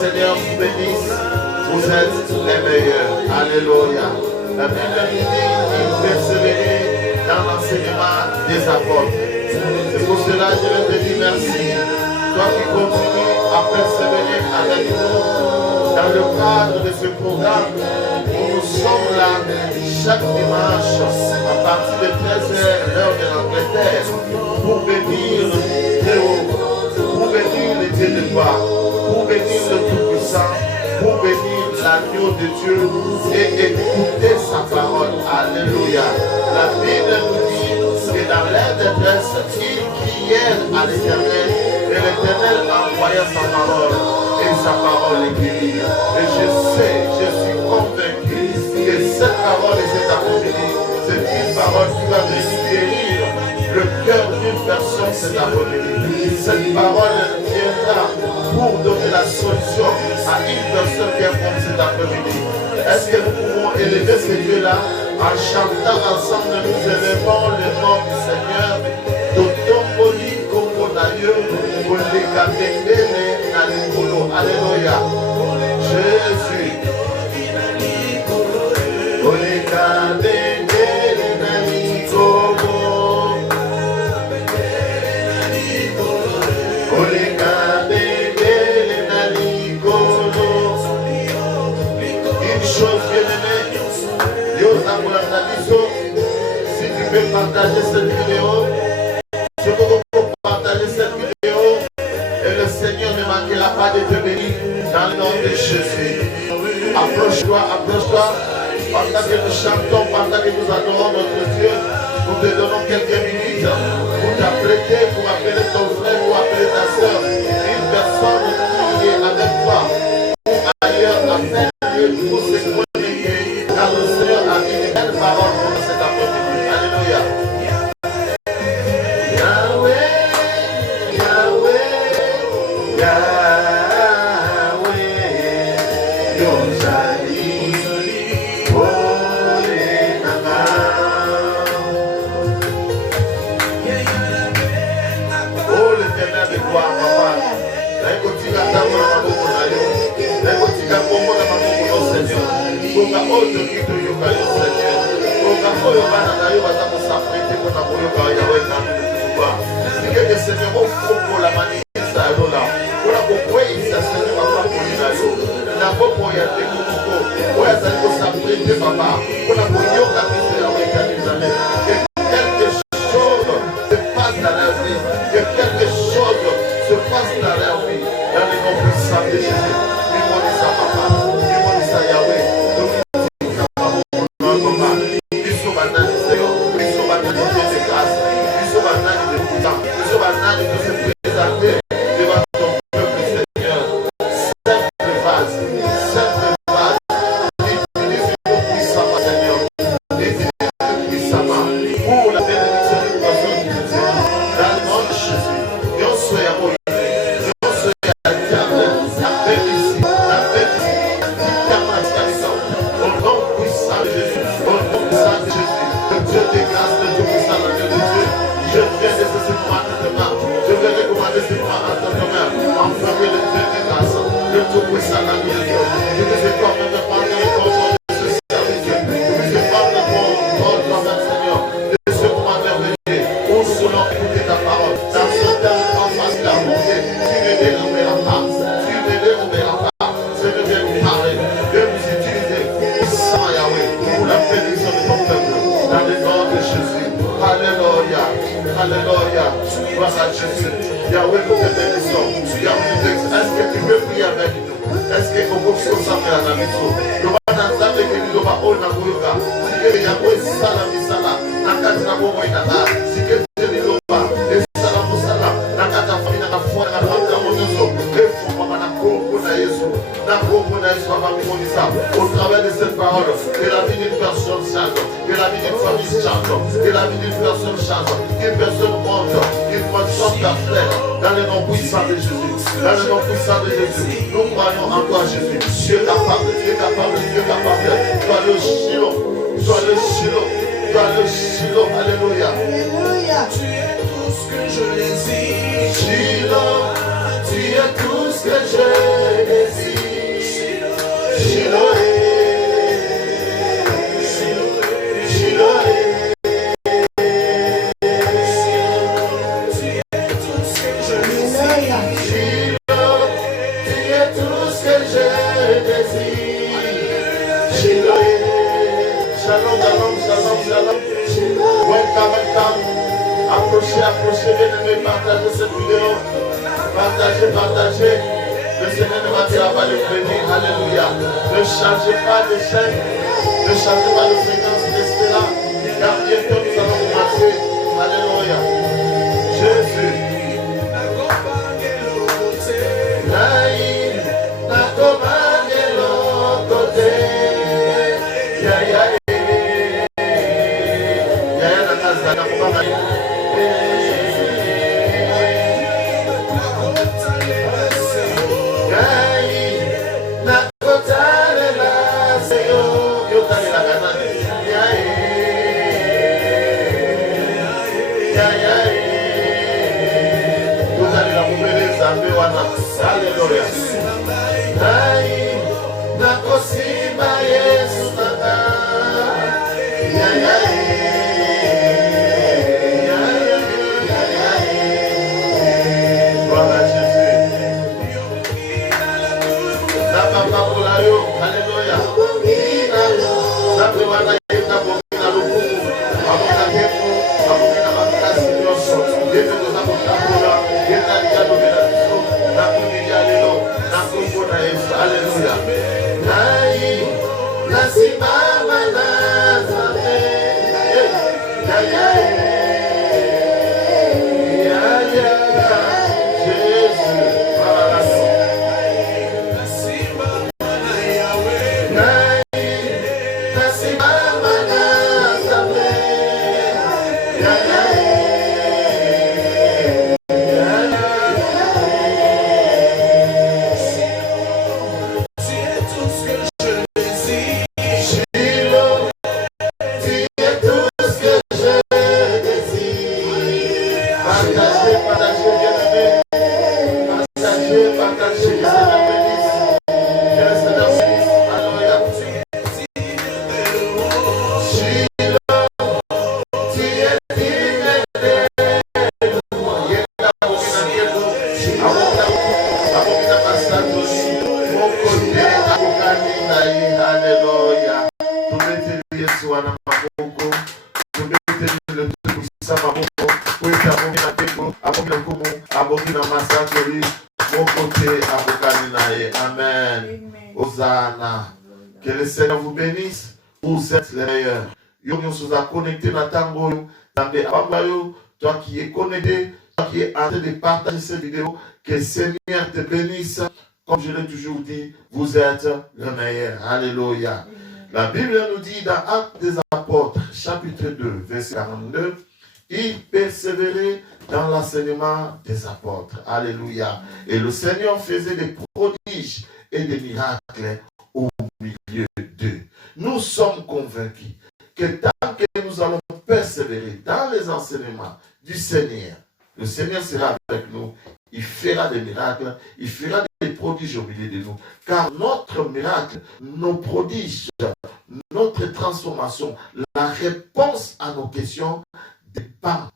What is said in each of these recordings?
Seigneur vous bénisse. Vous êtes les meilleurs. Alléluia. La Bible nous dit qu'il persévérait dans l'enseignement des apôtres. C'est pour cela que je vais te dire merci. Toi qui continues à persévérer avec nous dans le cadre de ce programme où nous sommes là chaque dimanche à partir de 13h, l'heure de l'Angleterre, pour bénir Théo, pour bénir les dieux de gloire, pour bénir le Tout-Puissant, pour bénir l'agneau de Dieu et écouter sa parole. Alléluia. La Bible nous dit que dans l'air détresse, ils crièrent à l'Éternel et l'Éternel envoya sa parole et sa parole est guérie. Et je suis convaincu que cette parole et cet après-midi, c'est une parole qui va venir guérir le cœur d'une personne cet après-midi. Cette parole viendra pour donner la solution à une personne qui est comme cet après-midi. Est-ce que nous pouvons élever ce Dieu-là en chantant ensemble? Nous élevons le nom du Seigneur. Alléluia. Jésus. Une chose bien-aimée, si tu peux partager cette vidéo, je peux partager cette vidéo et le Seigneur ne manquera pas de te bénir dans le nom de Jésus. Approche-toi, pendant que nous chantons, pendant que nous adorons notre Dieu, nous te donnons quelques minutes pour t'apprêter, pour appeler ton frère ou appeler ta soeur, une personne qui est avec toi, ou ailleurs, à faire lieu pour se connecter, car le Seigneur a dit une belle parole pour cet après-midi. Alléluia. Alléluia. Gloire à Jésus. Yahweh, nous te bénissons. Yahweh, est-ce que tu veux prier avec nous? Est-ce que vous pouvez s'appeler à la maison? Nous allons entendre que nous allons ouvrir la bouche. Si que Yahweh sala misala, nakati na bomo inaka. Si que tu dis l'oba, et sala musala, nakata famille na foi na rwanda monoso. Et faut maman na koko na Yesu. Na koko na Yesu va nous ça. Au travers de cette parole, que la vie d'une personne change, que la vie d'une famille change, que la vie d'une personne change, qu'une personne monte, qu'une personne t'appelle dans le nom puissant de Jésus. Dans le nom puissant de Jésus, nous croyons en toi, Jésus. Tu es capable, tu es capable, tu es capable. Toi le Shiloh, toi le Shiloh, toi le Shiloh. Alléluia. Alléluia. Tu es tout ce que je désire. Shiloh, tu es tout ce que je désire. ce que je désire. Shalom, shalom, shalom, shalom. Welcome, welcome. Approchez, approchez, bien-aimés, partagez cette vidéo. Partagez, partagez. Le Seigneur ne va pas le bénir. Alléluia. Ne changez pas de chaîne. Ne changez pas de fréquence. Restez là. Car bientôt nous allons commencer. Alléluia. Jésus. Alléluia. Gloire à Jésus. Alléluia. Amen. Hosanna. Que le Seigneur vous bénisse. Vous êtes les meilleurs. Nous nous a connectés dans Tango. Toi qui es connecté, toi qui es en train de partager cette vidéo, que le Seigneur te bénisse. Comme je l'ai toujours dit, vous êtes le meilleur. Alléluia. La Bible nous dit dans Actes des Apôtres, chapitre 2, verset 42, il persévérait dans l'enseignement des apôtres. Alléluia. Et le Seigneur faisait des prodiges et des miracles au milieu d'eux. Nous sommes convaincus que tant que nous allons persévérer dans les enseignements du Seigneur, le Seigneur sera avec nous. Il fera des miracles, il fera des prodiges au milieu de nous. Car notre miracle, nos prodiges, notre transformation, la réponse à nos questions dépend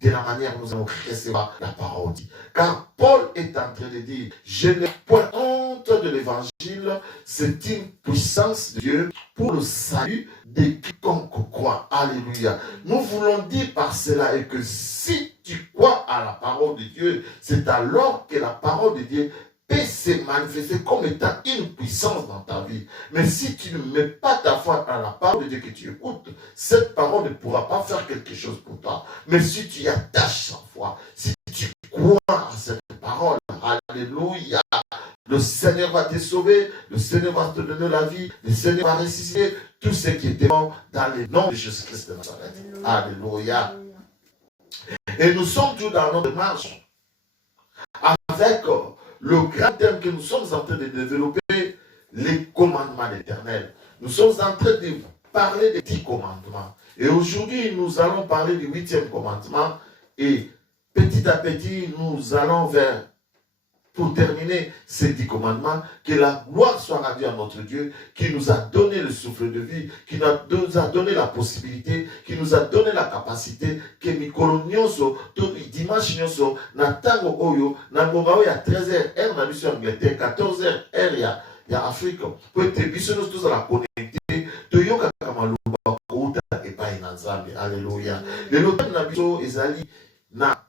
de la manière dont nous allons recevoir la parole. Car Paul est en train de dire, je n'ai point honte de l'évangile, c'est une puissance de Dieu pour le salut de quiconque croit. Alléluia. Nous voulons dire par cela et que si tu crois à la parole de Dieu, c'est alors que la parole de Dieu peut se manifester comme étant une puissance dans ta vie. Mais si tu ne mets pas ta foi à la parole de Dieu que tu écoutes, cette parole ne pourra pas faire quelque chose pour toi. Mais si tu y attaches sa foi, si tu crois à cette parole, alléluia, le Seigneur va te sauver, le Seigneur va te donner la vie, le Seigneur va ressusciter tout ce qui était mort dans le nom de Jésus-Christ de Nazareth. Alléluia. Et nous sommes tous dans notre marche avec le grand thème que nous sommes en train de développer, les commandements éternels. Nous sommes en train de parler des 10 commandements. Et aujourd'hui, nous allons parler du 8e commandement. Et petit à petit, nous allons vers, pour terminer ces 10 commandements, que la gloire soit rendue à notre Dieu, qui nous a donné le souffle de vie, qui nous a donné la possibilité, qui nous a donné la capacité, que mikolo nyonso, dimanche nyonso, na tango oyo, na ngoma oyo à 13h, heure na mission Angleterre, 14h, terre, il y a Afrique. Pour être biso nous tous à la connecter, de yoka kamaluba kouta et pas inazambi. Alléluia. Le lotem na biso ezali na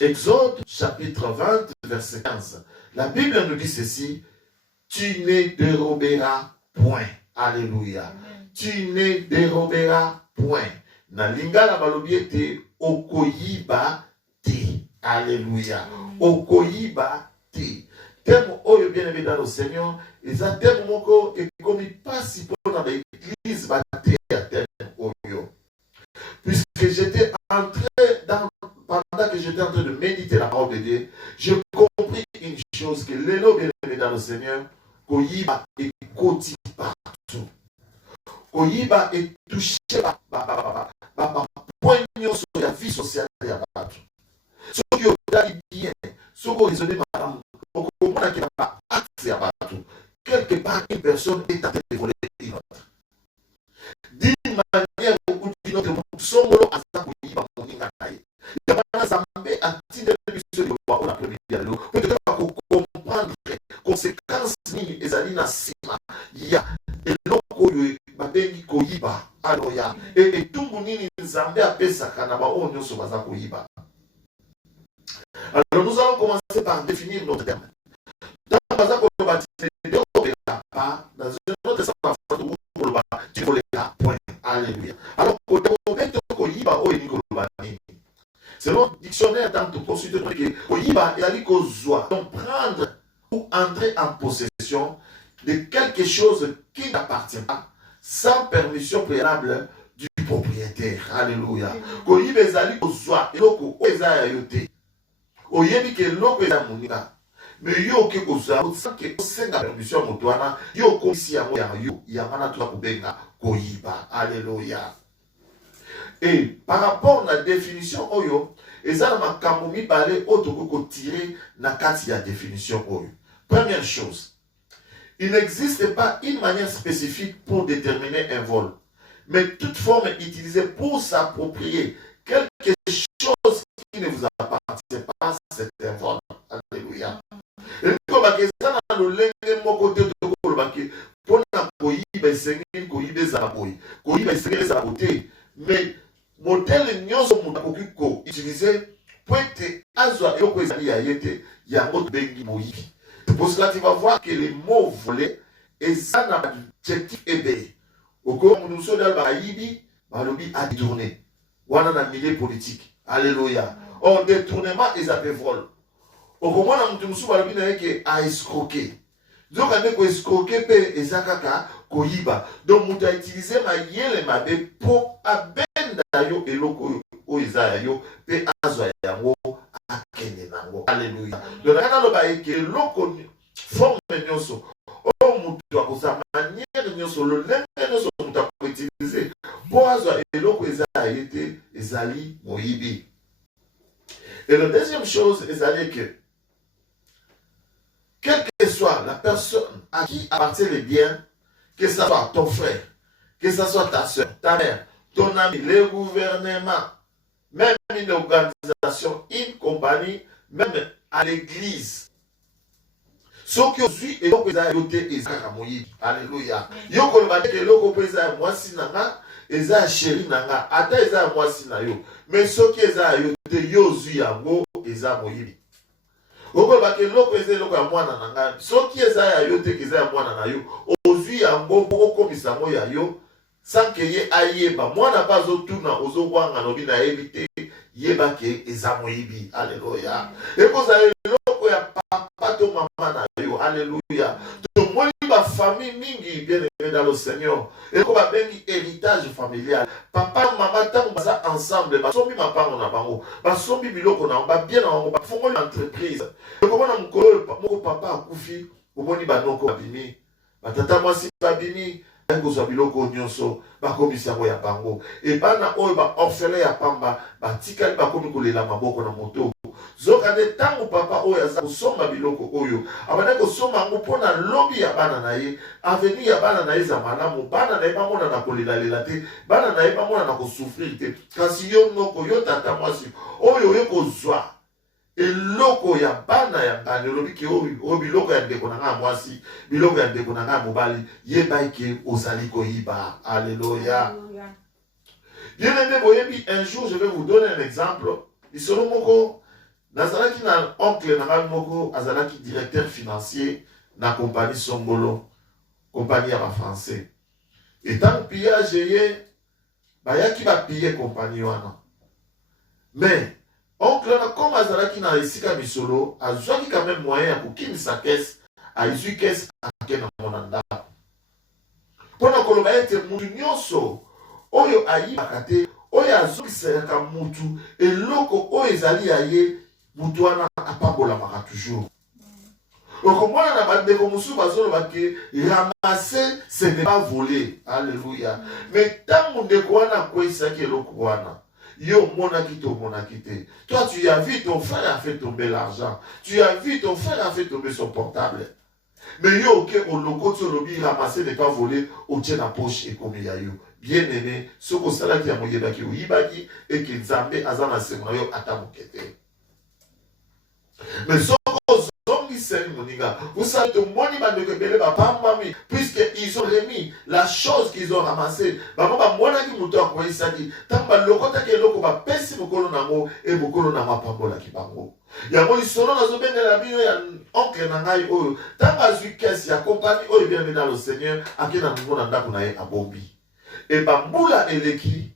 Exode chapitre 20 verset 15. La Bible nous dit ceci: tu ne déroberas point. Alléluia. Tu ne déroberas point. Na lingala balobi te okoyiba te. Alléluia. Okoyiba te. Thème oyo bien aimé dans le Seigneur, et ça thème moko et comme il passe pour dans l'église ba te à thème oyo. Puisque j'étais entré dans pendant que j'étais en train de méditer la parole de Dieu, j'ai compris une chose que l'élo bien aimé dans le Seigneur, koyiba et koti partout. Koyiba est touché par point sur la vie sociale de la partout. Ce qui est bien, ce qui est raisonné madame, on comprend qu'il n'y a pas accès à partout. Quelque part, une personne est en train de voler une autre. D'une manière ou d'une autre, son mot à sa koyiba moninga naïe. Il y a pas d'ambé à titre de sur le bois ou l'après-midi à l'eau. Peut-être pas comprendre les conséquences ni les alines à sima. Il y a et l'eau babengi koyiba. Alors il y a et tout le monde nzambe appelle ça kanaba on ne se basa koyiba. Alors nous allons commencer par définir notre terme. Dans le basa koyiba, tu ne déroberas pas dans une autre sens tu ne voleras point. Alléluia. Alors koyiba o ni koyiba ni. Selon le dictionnaire dans tout consulter que koyiba il a dit kozwa, donc prendre ou entrer en possession de quelque chose qui n'appartient pas sans permission préalable du propriétaire. Alléluia. Koyiba ezali kozwa eloko eza ya yote. Oyebi ke eloko eza moninga. Mais yo ke kozwa sans que osenga permission motoana yo komisi yango ya yo yamana tu kubenga koyiba. Alléluia. Et par rapport à la définition oyo, ezala makambo mibale otoko tirer na kati ya définition oyo. Première chose, il n'existe pas une manière spécifique pour déterminer un vol, mais toute forme utilisée pour s'approprier quelque chose qui ne vous appartient pas, c'est un vol. Alléluia. Et comme ezala na lolenge moko te toko lobaki pona koyiba esengeli koyiba ezala boyi. Koyiba esengeli ezala bote, mais modèle nyonso munakoki ko utiliser pour être azwa eloko ezali ya yete yango bengi boyibi. Pour cela tu vas voir que les mots volés et ça n'a pas d'objectif éveillé. Au cours de nous dans bayibi balobi a détourné. Wana na milieu politique. Alléluia. Or détournement ils appellent vol. Au cours na mutu musu balobi na yeke a escroquer. Donc on ko escroquer pe ezakaka koyiba. Donc mutu a utilisé ma yele mabe pour abenda yo eloko o ezaya yo pe azwa yango akende nango. Alléluia. Donc kana lo ba yeke eloko forme nyonso o mutu akosa manière nyonso lo lenge nyonso mutu ko utiliser pour azwa eloko ezaya yete ezali moyibi. Et la deuxième chose ezali que quelle que soit la personne à qui appartient les biens, que ce soit ton frère, que ce soit ta soeur, ta mère, ton ami, le gouvernement, même une organisation, une compagnie, même à l'église. Ce qui aujourd'hui est l'eau yote ezaka moyibi. Alléluia. Yoko le bade que l'eau pesa mwasi nanga, eza chéri nanga, ata eza mwasi na yo. Mais ce qui eza yote yozu yango eza moyibi. Oko ba ke loko eza loko ya mwana nanga, ce qui eza ya yo te eza ya mwana na yo, ozwi yango boko bisa mo ya yo, sans que ye ayeba mwana bazo tuna ozo kwanga no bina ebite yeba ke eza moyibi. Alléluia. Et ko za loko ya papa to mama na yo. Alléluia. To moi ba famille mingi bien aimé dans le Seigneur. Et ko ba bengi héritage familial. Papa maman tant baza ensemble ba sombi mapango na bango. Ba sombi biloko na ba bien na bango ba fongo l'entreprise. Et ko na mukolo moko papa akufi omoni ba noko babimi. Ba tata mwasi babimi. Kozwa biloko nyonso bakomisa yango ya bango et bana oyo ba orphelin ya pamba batikali bakomi kolela maboko na moto zoka ne tango papa oyo aza kosomba biloko oyo abana kosomba yango mpona lobi ya bana na ye avenir ya bana na ye za malamu bana na ye bamona na kolelalela te bana na ye bamona na kosouffrir te kasi yo noko yo tata mwasi oyo oyo kozwa eloko ya bana ya ngani olobi ke o biloko ya ndeko na nga mwasi biloko ya ndeko na nga mobali yeba ke ozali koyiba. Alléluia. Bien aimé boyebi, un jour je vais vous donner un exemple. Bisolo moko nazalaki na oncle na nga moko azalaki directeur financier na compagnie Songolo, compagnie ya ba français. Et tant pillage ye bayaki ba piller compagnie wana. Mais oncle na comme azalaki na esika misolo azwaki quand même moyen ya kokimisa caisse aizwi caisse ake na monanda. Pona koloba ete mutu nyonso oyo ayibaka te oyo azokisaka mutu eloko oyo ezali ya ye mutu wana apambolamaka toujours. Okomona na bandeko mosusu bazoloba ke ramasser ce n'est pas voler. Alléluia. Mais tango ndeko wana akwesaki eloko wana yo monaki to monaki te. Toi tu as vu ton frère a fait tomber l'argent. Tu as vu ton frère a fait tomber son portable. Mais yo ke oloko tsolobi ramasser n'est pas voler au tien na poche et comme ya yo. Bien aimé, ce que ça qui a moyebaki ou yibaki et que Nzambe azana semoyo atamukete. Mais ce vous savez, tout le monde va puisqu'ils ont remis la chose qu'ils ont ramassée. Et bambula eleki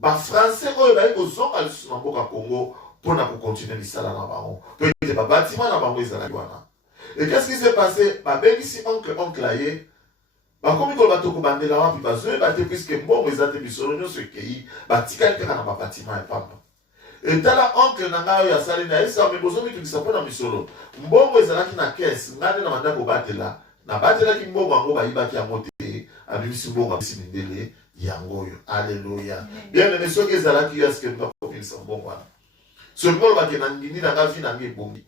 ba français oyo ba ko zonga lisusu na mboka Congo pour continuer l'isala na bango. Peut-être ba bâtiment na bango ezala wana. Et qu'est-ce qui s'est passé? Ba bengisi oncle aye. Ba komi ko bato ko bandela wapi ba zo ba te puisque mbongo ezate bisolo nyo sekei ba tikali kaka na ba bâtiment e pamba. Et tala oncle na ngayo ya sali na esa me bozo mitu kisapona misolo. Mbongo ezalaki na caisse ngane na mandako batela. Na batela ki mbongo ngo ba yibaki ya mote. Abimisi mbongo bisimindele yangoyo. Alléluia. Bien aimé ceux qui zalaki est-ce que nous avons fait mbongo wana. Seulement ba ke na ngini na ngafi na ngi bongi.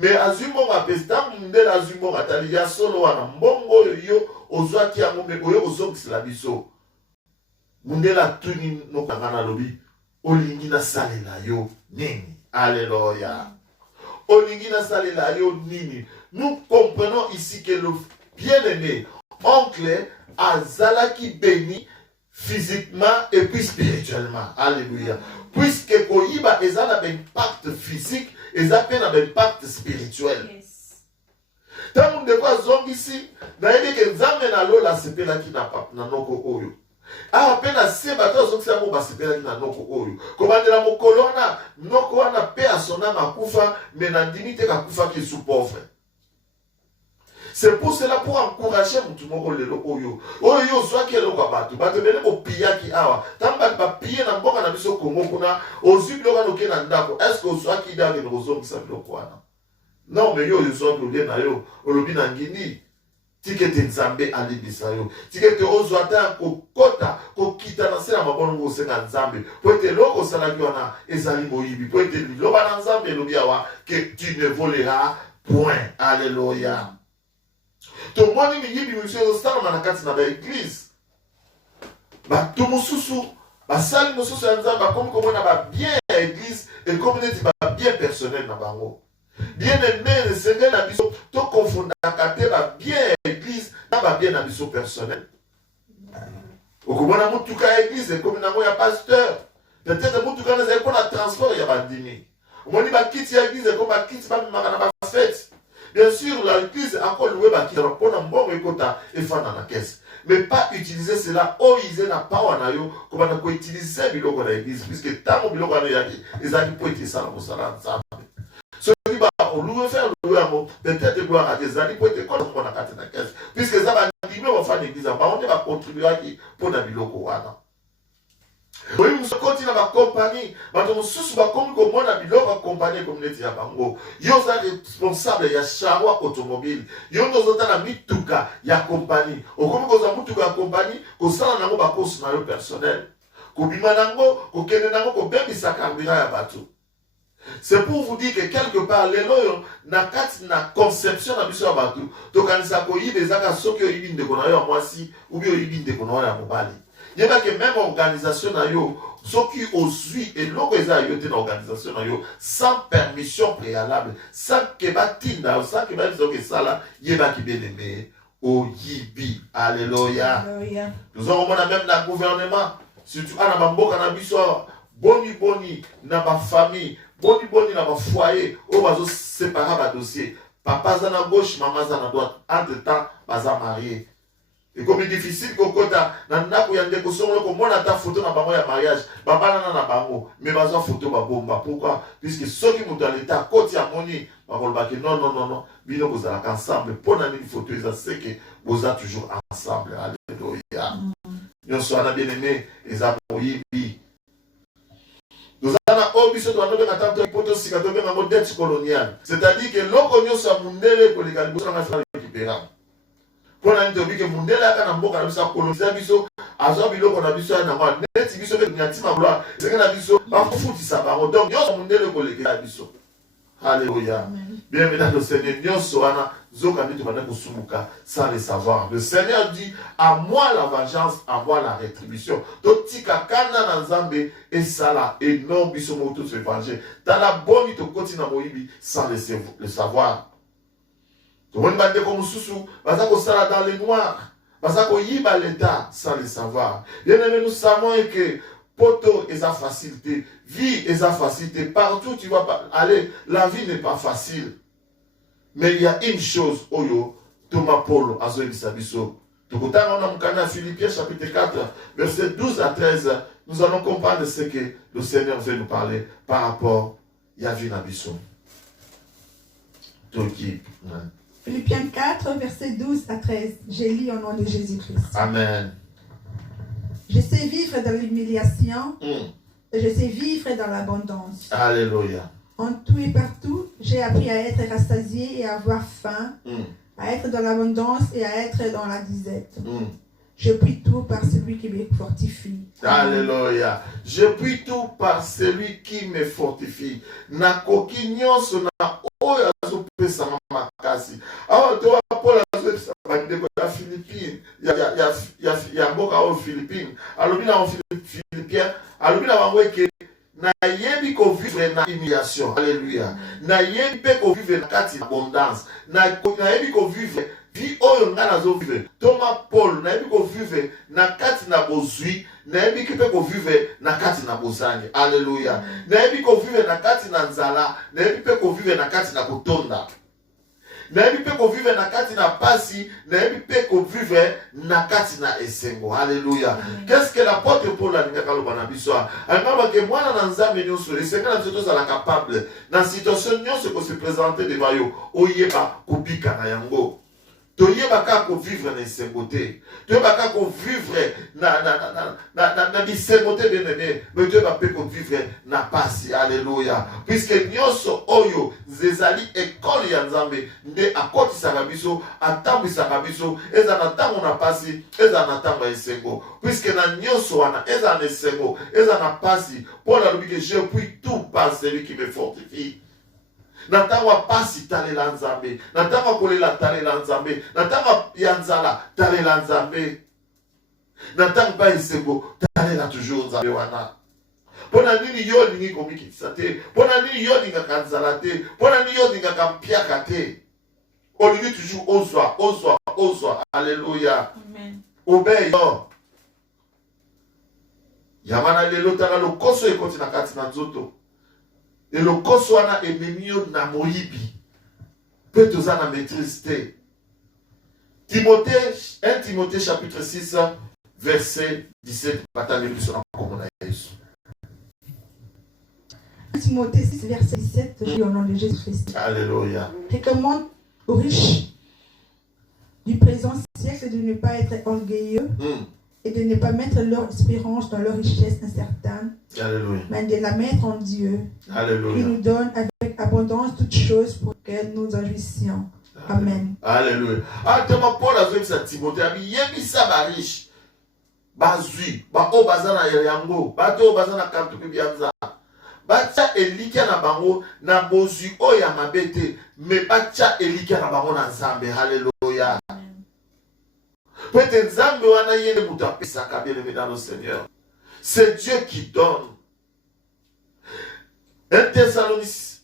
Mais azumbo nga pesta mundela azumbo atali ya solo wana mbongo yo ozwaki yango me oyo ozokisela biso. Mundela tuni no kangana lobi olingi na salela yo nini. Alléluia. Olingi na salela yo nini. Nous comprenons ici que le bien-aimé oncle azalaki béni physiquement et puis spirituellement. Alléluia. Puisque koyiba ezala un impact physique, ezala un impact spirituel. Tant de quoi zongisi, na yebe ke nzambe na lola sepela ki na noko oyo. A pena se bato zongisa mo ba sepela ki na noko oyo. Komandela mokolona noko wana pe asona makufa, mais na ndimite kakufa ki sous pauvre. C'est pour cela, pour encourager mon lelo oyo. Oyo soit qui est le bateau. Bateau bele ko pia ki awa. Tamba ba pia na mboka na biso Congo kuna. Ozu bloka no ke na ndako. Est-ce que soit qui da le rozo misa bloka wana? Non, mais yo soit que na yo. Olobi na ngini. Tikete nzambe ali bisayo. Tikete ozo ata ko kota ko kita na sela mabono ngo senga nzambe. Poete loko sala ki wana ezali moyibi. Poete loba na nzambe lobi awa que tu ne voleras point. Alléluia. To mwani miyibi mwisho ostana manakati na ba église. Ba to mususu, ba sali mususu ya nzamba komi komona ba bien ya église et communauté ba bien personnel na bango. Bien aimé le Seigneur na biso to confondaka te ba bien ya église na ba bien na biso personnel. Okomona mutuka ya église komi nango ya pasteur. Peut-être mutuka na zeko na transport ya bandimi. Omoni ba kiti ya église ko ba kiti ba makana ba fête. Bien sûr, l'église a encore loué pour un bon récoltat et faire dans la caisse. Mais pas utiliser cela, oser n'a pas en ayo, comme on a utilisé biloko dans l'église, puisque tant que biloko dans l'église, ils ont dit pour être ça, on s'en ensemble. Ce qui va, on loue faire louer un mot, peut-être gloire à des amis pour être comme on a cassé dans la caisse. Puisque ça va dire, on va faire l'église, on va contribuer pour la biloko wana. Oui, nous continuons à accompagner, mais nous sommes à accompagner la communauté à Bango. Nous sommes responsables de charroi automobile. Nous sommes dans la mituka, il y a compagnie. Au comme nous avons mituka compagnie, nous sommes dans la course personnel. Nous sommes dans carburant. C'est pour vous dire que quelque part, les loyaux, na conception de la bateau, donc on a des accords, des accords qui ont eu une de ou bien une de Il y a que même organisation na yo, ceux qui osent et l'autre ils ont une organisation na yo sans permission préalable, sans que batinda, sans que batinda que ça là, il y a qui bien aimé. Au Yibi, alléluia. Nous avons même dans le gouvernement, surtout à la Mboka na biso, boni na ma famille, boni na ma foyer, on va se séparer ma dossier. Papa zana gauche, maman zana droite, entre temps, baza marié. Et comme c'est difficile qu'on kota na ndako ya ndeko songolo ko mona ta photo na bango ya mariage, baba na bango, mais baza photo ba bomba. Pourquoi? Puisque ceux qui sont dans l'état côté à moni, ba que non, bino vous allez ensemble, pour na ni photo ils c'est que vous êtes toujours ensemble. Alléluia. Nous sommes bien aimés, ils ont yibi. Nous avons obiso to ando ka tanto poto sika to benga modèle colonial. C'est-à-dire que loko nyoso mundele ko legal boso na fa récupérer. Pour un tobi que mundela kana mboka na biso coloniser biso azo biloko na biso na ngwa neti biso be nyatima bula zeka na biso ba fufutisa bango donc nyoso mundele ko lekela biso. Alléluia. Bienvenue dans le Seigneur. Nyoso wana zoka bitu bana kusumuka sans le savoir. Le Seigneur dit à moi la vengeance, à moi la rétribution. Totika kana na nzambe et sala et non biso moto se venger. Dans la bonne to continue moyibi sans le savoir. On va dire comme Soussou, parce qu'on sera dans les noirs, parce qu'on y va l'état sans le savoir. Bien aimé, nous savons que poto est sa facilité, vie est sa facilité, partout tu vas aller, la vie n'est pas facile. Mais il y a une chose, Oyo, Thomas Paul, Azoé Bisabiso. Tout le temps, on a mon Philippiens chapitre 4, verset 12 à 13, nous allons comprendre ce que le Seigneur veut nous parler par rapport à Yavin Abisso. Philippiens 4, verset 12 à 13. Je lis au nom de Jésus-Christ. Amen. Je sais vivre dans l'humiliation et je sais vivre dans l'abondance. Alléluia. En tout et partout, j'ai appris à être rassasié et à avoir faim, à être dans l'abondance et à être dans la disette. Je puis tout par celui qui me fortifie. Alléluia. Je puis tout par celui qui me fortifie. Na kokinyon na oya zopesa makasi. Awa to Paul azopesa bandeko ya Philippines. Ya mboka o Philippines. Alobi na Philippiens, alobi na bango ke na yebi ko vivre na humiliation. Alléluia. Na yebi pe ko vivre na kati abondance. Na yebi ko vivre vie oyo nga nazo vivre. Thomas Paul na yebi ko vivre na kati na bozui, na yebi pe ko vivre na kati na bozangi. Alléluia. Na yebi ko vivre na kati na nzala, na yebi pe ko vivre na kati na kotonda. Na yebi pe ko vivre na kati na pasi, na yebi pe ko vivre na kati na esengo. Alléluia. Qu'est-ce que l'apôtre Paul a dit quand il a dit ça? Alors que moi na nzambe nyonso, les seigneurs na tous ala capable na situation nyonso ko se présenter devant yo, oyeba kubika na yango. Toyeba ka ko vivre na esengote. Toyeba ka ko vivre na bisengote bien-aimé. Mais toyeba pe ko vivre na pasi. Alléluia. Puisque nyonso oyo zezali école ya nzambe nde akotisaka biso, atambwisaka biso, eza na tango na pasi, eza na tango ya esengo. Puisque na nyonso wana eza na esengo, eza na pasi. Paul alobi que je puis tout par celui qui me fortifie. Natangwa pasi talela nzambe, natangwa kolela talela nzambe, natangwa yanzala talela nzambe, natangwa ba esengo talela toujours nzambe wana. Pona nini yo ningi komikisa te, pona nini yo ninga kanzala te, pona nini yo ninga kampiaka te. Olingi toujours ozwa, alléluia. Amen. Obey yo. Yamana lelo tanga lokoso ekoti na kati na nzoto. Et le koswana emenio na moyibi. Peut tous en maîtrise. Timothée, 1 Timothée chapitre 6, verset 17. 1 Timothée 6, verset 17, je dis au nom de Jésus-Christ. Alléluia. Recommande aux riches du présent siècle de ne pas être orgueilleux et de ne pas mettre leur espérance dans leur richesse incertaine, Alléluia, mais de la mettre en Dieu. Alléluia, qui nous donne avec abondance toutes choses pour que nous en jouissions. Amen. Alléluia. Ah, Thomas Paul a dit à Timothée, il y a mis ça, ba riche, ba zui, ba o bazana yango, ba to bazana kantu bianza. Bacha elikia na bango na bozu o ya mabete, mais bacha elikia na bango na nzambe. Alléluia. Peut-être Nzambe wana yene mutapesaka, bien-aimé dans le Seigneur. C'est Dieu qui donne. 1 Thessaloniciens,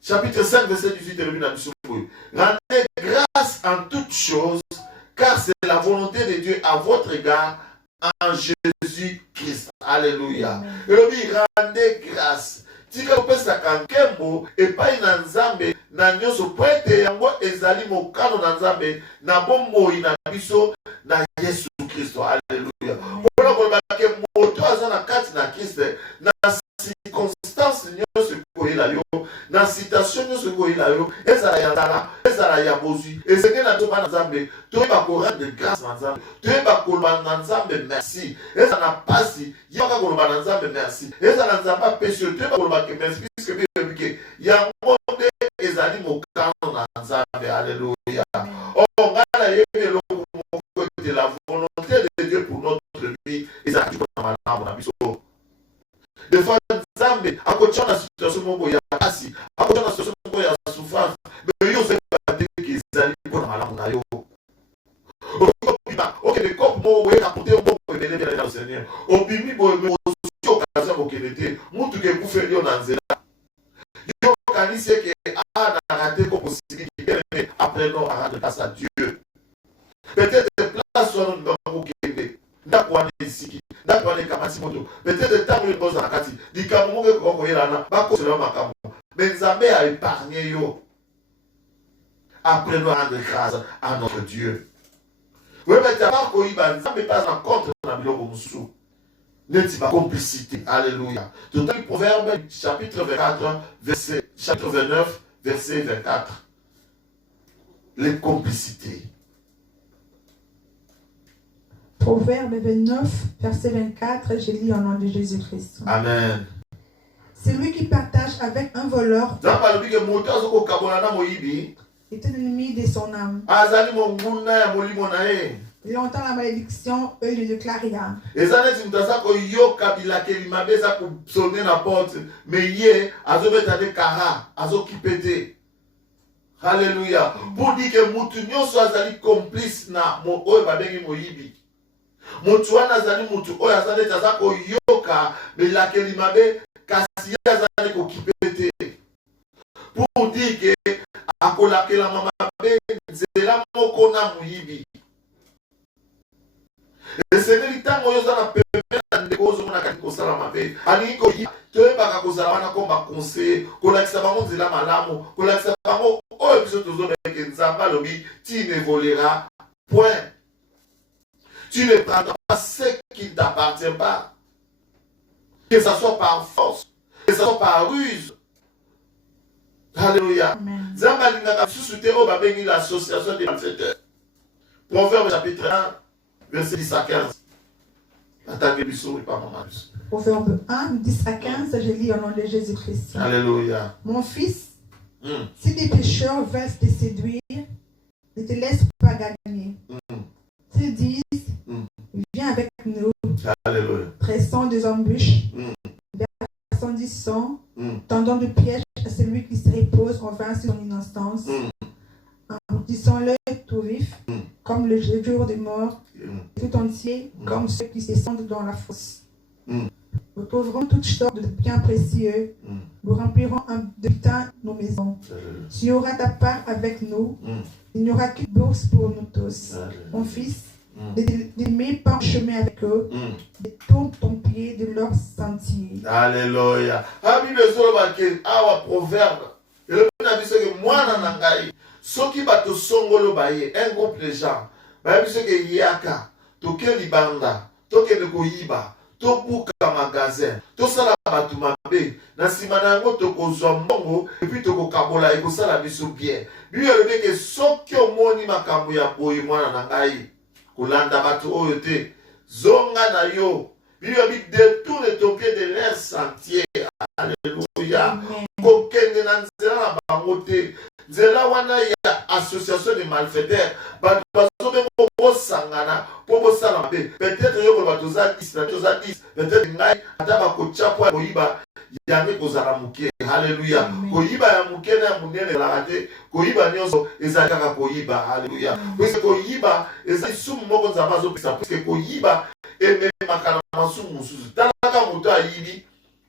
chapitre 5, verset 18, rendez grâce en toutes choses, car c'est la volonté de Dieu à votre égard en Jésus-Christ. Alléluia. Et lui, rendez grâce. Tika kopesa kankembo epai na Nzambe na nyonso poete yango ezali mokano na Nzambe na bomoi na biso na Yesu Kristo. Alléluia. Pona kolobake moto aza na kati na Kristo na circonstance nyonso koyela yo na citation nyonso koyela yo ezala ya ndala ezala ya bozwi esenge na to bana Nzambe toyeba ko rendre grâce na Nzambe toyeba koloba na Nzambe merci ezala na pasi yaka koloba na Nzambe merci ezala na Nzambe apesi toyeba koloba ke merci puisque bike yango nde ezali mokano na Nzambe. Alléluia. Oh ngana yebe loko moko de la volonté de Dieu pour notre vie ezala na malamu na biso. Des fois, Nzambe, à côté de la situation, il y a assis, à côté de la situation, il y a souffrance, mais il y a aussi des gens qui sont malades. Ok, les corps, moi, je vais apporter un bon pour venir dans le Seigneur. Au bimi, je vais aussi occasion pour qu'il était. Moi, tout ce que vous faites, il y a un zéla. Il y a un organisme qui a raté comme possible, mais apprenons à rendre grâce à Dieu. Peut-être des places sont dans le Québec. Ndakwane isiki ndakwane kamati moto peut-être tant que boza nakati dikamu ke ko yelana bako selo makamu mais Nzambe a épargné yo. Apprenons à rendre grâce à notre Dieu. Oui, mais tu pas ko iba Nzambe pas en contre na biloko musu neti ba complicité. Alléluia. Dans le Proverbe chapitre 24 verset chapitre 29 verset 24. Les complicités. Proverbe 29, verset 24, je lis au nom de Jésus-Christ. Amen. Celui qui partage avec un voleur est un ennemi de son âme. Il entend la malédiction, eux il le déclarent rien. Alléluia. Pour dire que Moutounion soit complice na oyo babengi moyibi. Mutu wana azali mutu oyo azali tazako yoka belakeli mabe kasi azali ko kipete. Pour dire que akolakela mabe nzela moko na moyibi. Esengeli tango yo zana pepe na ndeko zo na kati kosala mabe. Ani ko toyebaka kozala wana komba conseiller kolakisa bango nzela malamu kolakisa bango oyo biso tozobeke Nzambe alobi tu ne voleras point. Tu ne prendras pas ce qui ne t'appartient pas. Que ce soit par force, que ce soit par ruse. Alléluia. Nzambe alingaka biso te oyo babengi l'association des malfaiteurs. Proverbe chapitre 1, verset 10 à 15. Attendez biso, pas maman. Proverbe 1, 10 à 15, je lis au nom de Jésus-Christ. Alléluia. Mon fils, si des pécheurs veulent te séduire, ne te laisse pas gagner. S'ils disent, viens avec nous, alléluia, tressant des embûches, versant du sang, tendant de pièges à celui qui se repose en vain sur son innocence, emboutissant-le tout vif, comme le jour des morts, tout entier, comme ceux qui descendent dans la fosse. Nous trouverons toutes sortes de biens précieux. Nous remplirons de butin nos maisons. Tu auras ta part avec nous. Il n'y aura qu'une bourse pour nous tous. Mon fils, ne mets pas en chemin avec eux. Détourne ton pied de leur sentier. Alléluia. Ami le Zolobake, awa proverbe. Et le bon avis, c'est que moi, nanangai, ceux qui battent au songolo baye, un groupe de gens, baye, c'est que yaka, toke libanda, toke de goyiba, tobuka magasin, tosala batu mabe, na simana yango tokozwa mbongo, et puis tokokabola ekosala biso bien. Biyo le que soki omoni makambo ya boye mwana nangai, kolanda batu oyo te, zonga na yo, biyo bi détourne ton pied de leur sentier. Alléluia. Kokende na nzela na bango te. Nzela wana ya association de malfaiteurs, batu bazobe bosangana po bosala mabe. Peut-être yo ko batoza 10 na toza 10, peut-être ngai ata bakocha po koyiba yange kozala muke. Alléluia. Koyiba ya muke na munene la rate, koyiba nyonso ezalaka koyiba. Alléluia. Parce que koyiba ezali sumu moko nzamba zo pesa, parce que koyiba ememaka na masumu mususu. Talaka moto ayibi,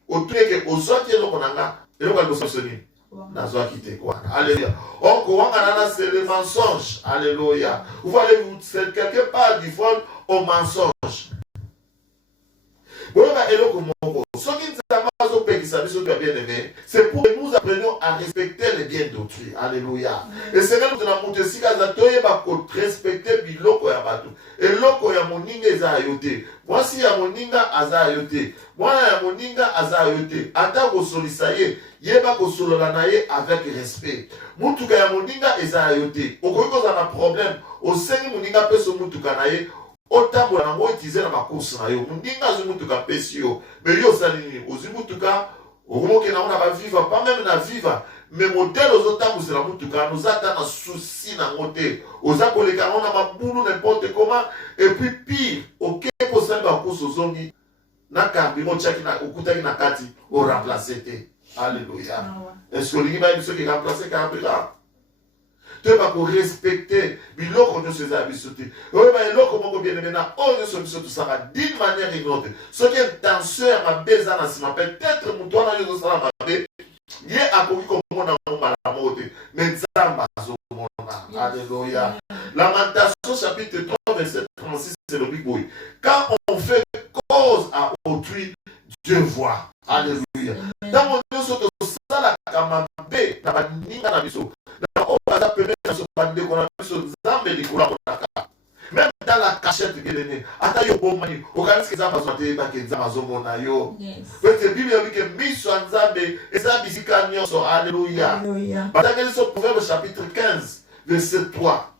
otueke ozwaki eloko nanga, eloko alibososoni. Nazwaki te quoi. Alléluia. Or kowanga c'est le mensonge. Alléluia. Vous voyez, c'est quelque part du vol au mensonge. C'est pour que nous apprenions à respecter les biens d'autrui. Alléluia. Et c'est là que nous avons respecter biloko ya batu. Et loko ya moninga eza ayote. Moi si ya moninga aza ayote. Moi ya moninga aza ayote. Ata ko solisaye, yeba ko solola na ye avec respect. Mutuka ya moninga eza ayote. Okoki za na problème, osengi moninga peso mutuka na ye. Otambo na ngo itize na makosa na yo. Moninga zo mutuka pesi yo. Mais yo salini, ozi mutuka okomoke na ona ba viva, pas même na viva. Mais modèle aux otambo c'est la mutuka, nous attend un souci na ngote. Oza koleka na mabulu n'importe comment et puis pire, OK pour ça ba koso zongi na carburant chaki na okutaki na kati o remplacer te. Alléluia. Est-ce que l'ingénieur va qui remplacer carburant? Tu vas respecter biloko de ces habitudes. Oui, mais l'autre mot bien aimé na on ne solution tout ça d'une manière ou d'une autre. Ce qui est danseur ma bezana si m'appelle peut-être mon toi na yo ça ma bé. Yé a koki comme on a mon malamote. Mais zamba zo mona. Alléluia. Lamentation chapitre 3 verset 36 c'est le big boy. Quand on fait cause à autrui, Dieu voit. Alléluia. Dans mon Dieu soto sala kama bé na baninga na biso. Même dans la cachette, même alléluia. Proverbe chapitre 15, verset 3.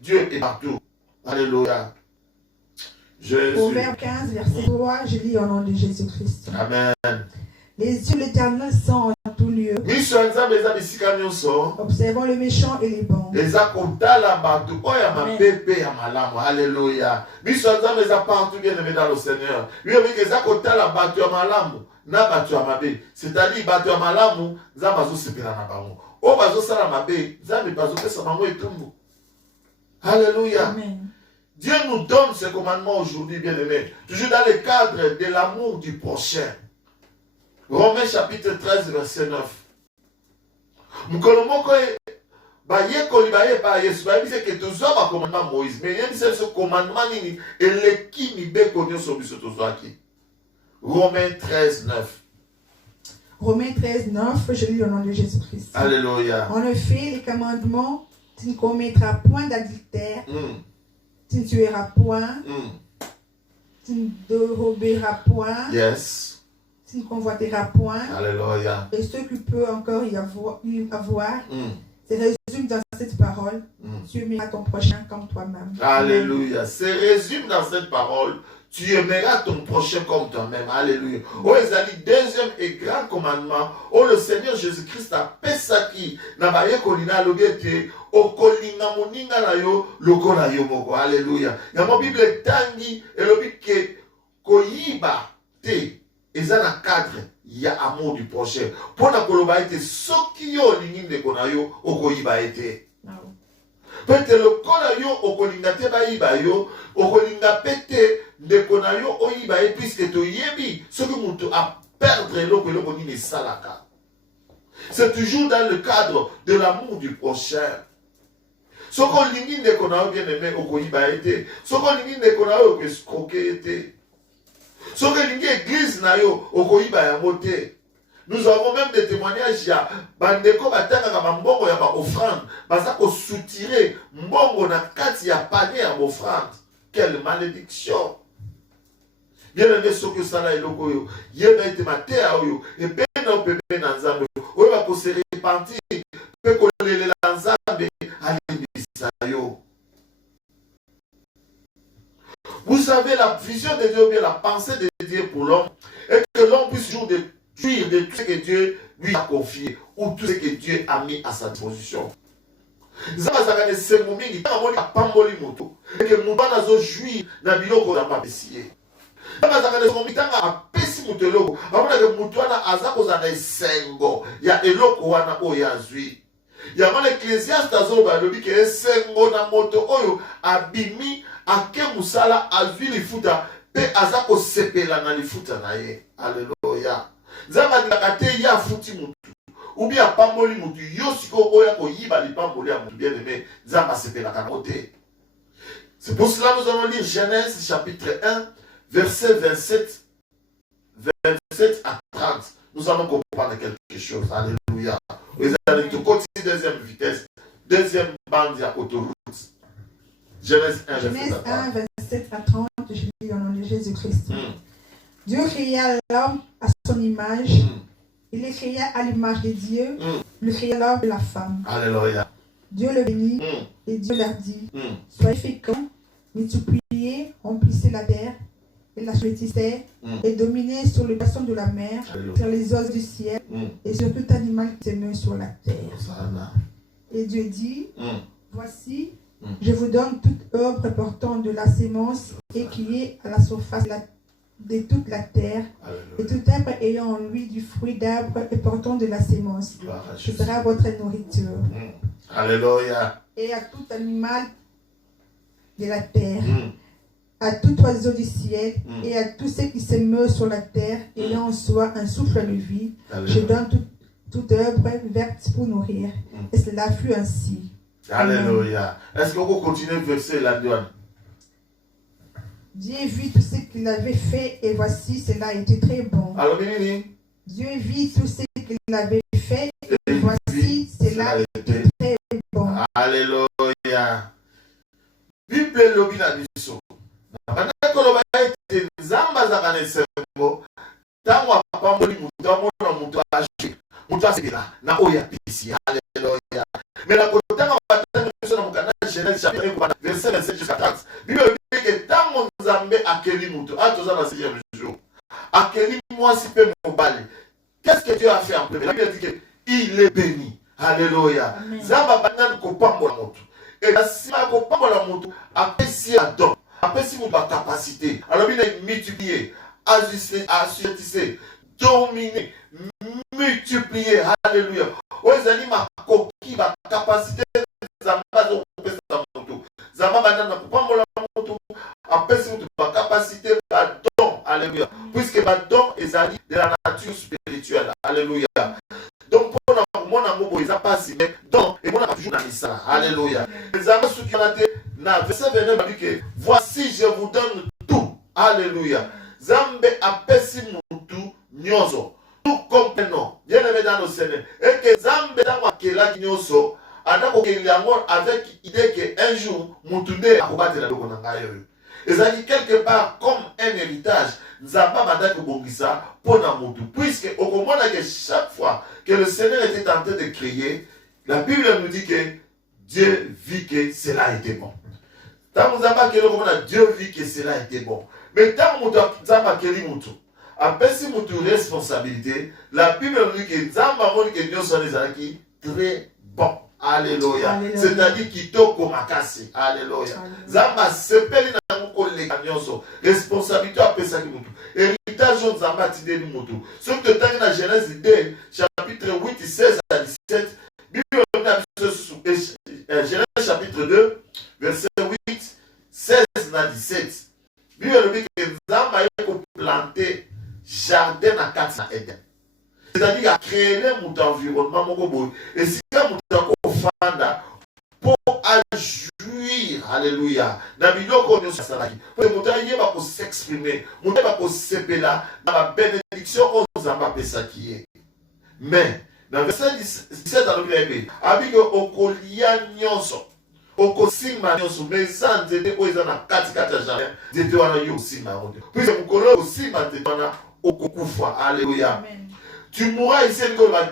Dieu est partout. Alléluia. Proverbe 15, verset 3, je lis au nom de Jésus-Christ. Amen. Les yeux de l'Éternel sont en tout lieu, observant le méchant et les bons. Alléluia. Dans le Seigneur. C'est-à-dire, alléluia. Amen. Dieu nous donne ce commandement aujourd'hui, bien-aimés. Toujours dans le cadre de l'amour du prochain. Romains chapitre 13, verset 9. Mkolomoko baye kolibaye ba Yesu ba bise que tozo ba commandement Moïse mais yem ce commandement nini eleki mibe konyo so biso tozwaki. Romains 13, 9. Romains 13, 9, je lis au nom de Jésus-Christ. Alléluia. En effet, les commandements, tu ne commettras point d'adultère, tu ne tueras point, tu ne déroberas point. Yes. Tu ne convoiteras point. Alléluia. Et ce qui peut encore y avoir, c'est résume dans cette parole. Tu aimeras ton prochain comme toi-même. Alléluia. C'est résume dans cette parole. Tu aimeras ton prochain comme toi-même. Alléluia. Oh, Ezali, deuxième et grand commandement. Oh, le Seigneur Jésus-Christ a pesaki. Nabaye kolina lobete. O kolinga moninga na yo. Loko na yo moko. Alléluia. Yamo Bible tangi. Et lobi ke koyiba te. Et ça, dans le cadre, il y a amour du prochain. Pour la koloba été, ce qui est ligne de konayo, au koyiba été. Peut-être le konayo, au kolingate bayiba yo, au kolinga pete, de konayo, au yiba et puisque tu yebi, ce que nous a perdre le konini salaka. C'est toujours dans le cadre de l'amour du prochain. Ce qu'on ligne de konayo bien aimé, au koyiba été. Ce qu'on ligne de konayo, au escroqué été. Ce que l'église n'a pas moté. Nous avons même des témoignages. Bandeko batanga kama mbongo ya ba offrande. Baza ko soutirer mbongo na kati ya panier ya offrande. Quelle malédiction. Bien aimé ce que ça là eloko yo. Yeba ete matea oyo. Et bena pepe na nzambe. Oyo ba ko se repentir. Pe ko lele na nzambe. Alembisa yo. Vous savez, la vision de Dieu, bien la pensée de Dieu pour l'homme, est que l'homme puisse toujours détruire de tout ce que Dieu lui a confié, ou tout ce que Dieu a mis à sa disposition. Et que nous allons jouir dans le biloko n'a pas essayé. Nzambe azomitanga apesi mutu eloko. Amona ke mutu wana aza kozana esengo ya eloko wana oyo azwi. Yango l'Ecclésiaste azoloba alobi ke esengo na moto oyo abimi ake musala azwi lifuta pe aza kosepela na lifuta na ye. Alléluia. Nzambe alingaka te ya futi mutu. Ou bien pamboli mutu yo siko oya koyiba lipamboli ya mutu bien aimé. Nzambe asepelaka na te. C'est pour cela que nous allons lire Genèse chapitre 1 verset 27 à 30. Nous allons comprendre quelque chose. Alléluia. Vous allez tout continuer deuxième vitesse. Deuxième bande à autoroute. Genèse 1 27 à 30. Je lis au nom de Jésus-Christ. Dieu créa l'homme à son image. Il les créa à l'image de Dieu. Il créa l'homme et la femme. Alléluia. Dieu le bénit et Dieu leur dit, soyez féconds, multipliez, remplissez la terre et la soumettissez et dominez sur les poissons de la mer, sur les oiseaux du ciel et sur tout animal qui se meut sur la terre. Et Dieu dit, voici, je vous donne toute œuvre portant de la sémence et qui est à la surface de toute la terre, et tout arbre ayant en lui du fruit d'arbre et portant de la sémence. Ce sera votre nourriture. Alléluia. Et à tout animal de la terre, à tout oiseau du ciel, et à tout ce qui se meut sur la terre, ayant en soi un souffle de vie, je donne toute œuvre verte pour nourrir. Et cela fut ainsi. Alléluia. Est-ce qu'on peut continuer le verset là-dedans? Dieu vit tout ce qu'il avait fait, et voici, cela a été très bon. Alors, Mimi. Dieu vit tout ce qu'il avait fait, et voici, cela a été très bon. Alléluia. Bible lobi na biso. Na koloba ete nzamba za kana sembo. Tango apamboli mutu amona mutu aje. Mutu asebela na oya pisi. Alléluia. Mais la kotanga batanga biso na mukana Genèse chapitre 1 verset 27 jusqu'à 30. Bible lobi ke tango nzambe akeli mutu. Atoza na 6e jour. Akeli mwasi pe mobali. Qu'est-ce que Dieu a fait en premier? La Bible dit que il est béni. Alléluia. Nzamba banani kopambola mutu. Et la sima kopambola mutu apesi adon. Apesi mutu ba capacité. Alors il est multiplié, assujettissé, dominé, multiplié. Alléluia. Ozali ma koki ba capacité nzamba zo kopesa mutu. Nzamba banani kopambola mutu apesi mutu ba capacité ba don. Alléluia. Puisque ba don ezali de la nature spirituelle. Alléluia. Donc pour mon amour, ils n'ont pas si mais donc et mon amour toujours dans ça. Alléluia. Les amis ceux qui ont été dans verset 29 dit que voici je vous donne tout. Alléluia. Zambe apesi mutu nyozo. Tout comprenons. Bien aimé dans le Seigneur. Et que Zambe dans wakela nyozo adako keliango avec idée que un jour mutu ne akobate la loko nangayo. Et ça dit quelque part comme un héritage. Nzamba banda kobongisa pona mutu. Puisque au moment que chaque fois que le Seigneur était en train de créer, la Bible nous dit que Dieu vit que cela était bon. Tant Nzamba kelo komona Dieu vit que cela était bon. Mais tant Nzamba keli mutu, apesi mutu responsabilité, la Bible nous dit que Nzamba moni que Dieu son ezalaki très bon. Alléluia. C'est-à-dire kitoko makasi. Alléluia. Nzamba sepeli na ngoko leka nyonso. Responsabilité apesa ki mutu. Héritage Nzamba tideli mutu. Ce que tu as dans Genèse 2, chapitre 8, 16 à 17, Genèse chapitre 2, verset 8, 16 à 17. Bible dit que Nzamba a planté jardin à 4 na Eden. C'est-à-dire à créer mon environnement et si mon fanda pour jouir, alléluia. Pour que s'exprimer, pour s'exprimer dans la bénédiction aux Nzamba Pesaki. Mais dans le verset 17 dans le Bible, avec Okolia Nyonso, Okosima Nyonso, mais sans aider aux Zana 4 jardin, j'étais à la Yosima. Puis mon collègue aussi m'a dit Okokufa, alléluia. Tu mourras ici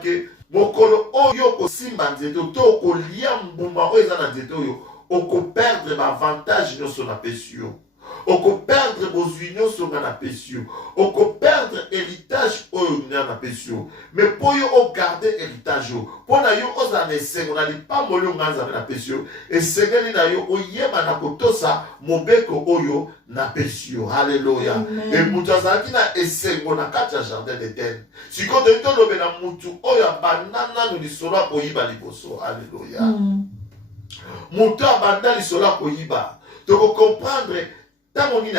que mokolo oyo kosimba nzeto to kolia mbumba oyo eza na nzeto oyo okoperdre bavantage nyonso na pesi yo okoperdre bozwi nyonso nga na pesi yo okoperdre héritage oyo na pesio mais pour yo garder héritage pour na yo ozana esengo na lipambo lio nganza na pesio esengeli na yo oyeba na kotosa mobeko oyo na pesio. Alléluia. Et mutu azalaki na esengo na kati ya jardin d'Eden sikoyo toyi tolobe na mutu oyo abanana no lisolo akoyiba liboso. Alléluia. Mutu abanda lisolo akoyiba tokocomprendre ntango nini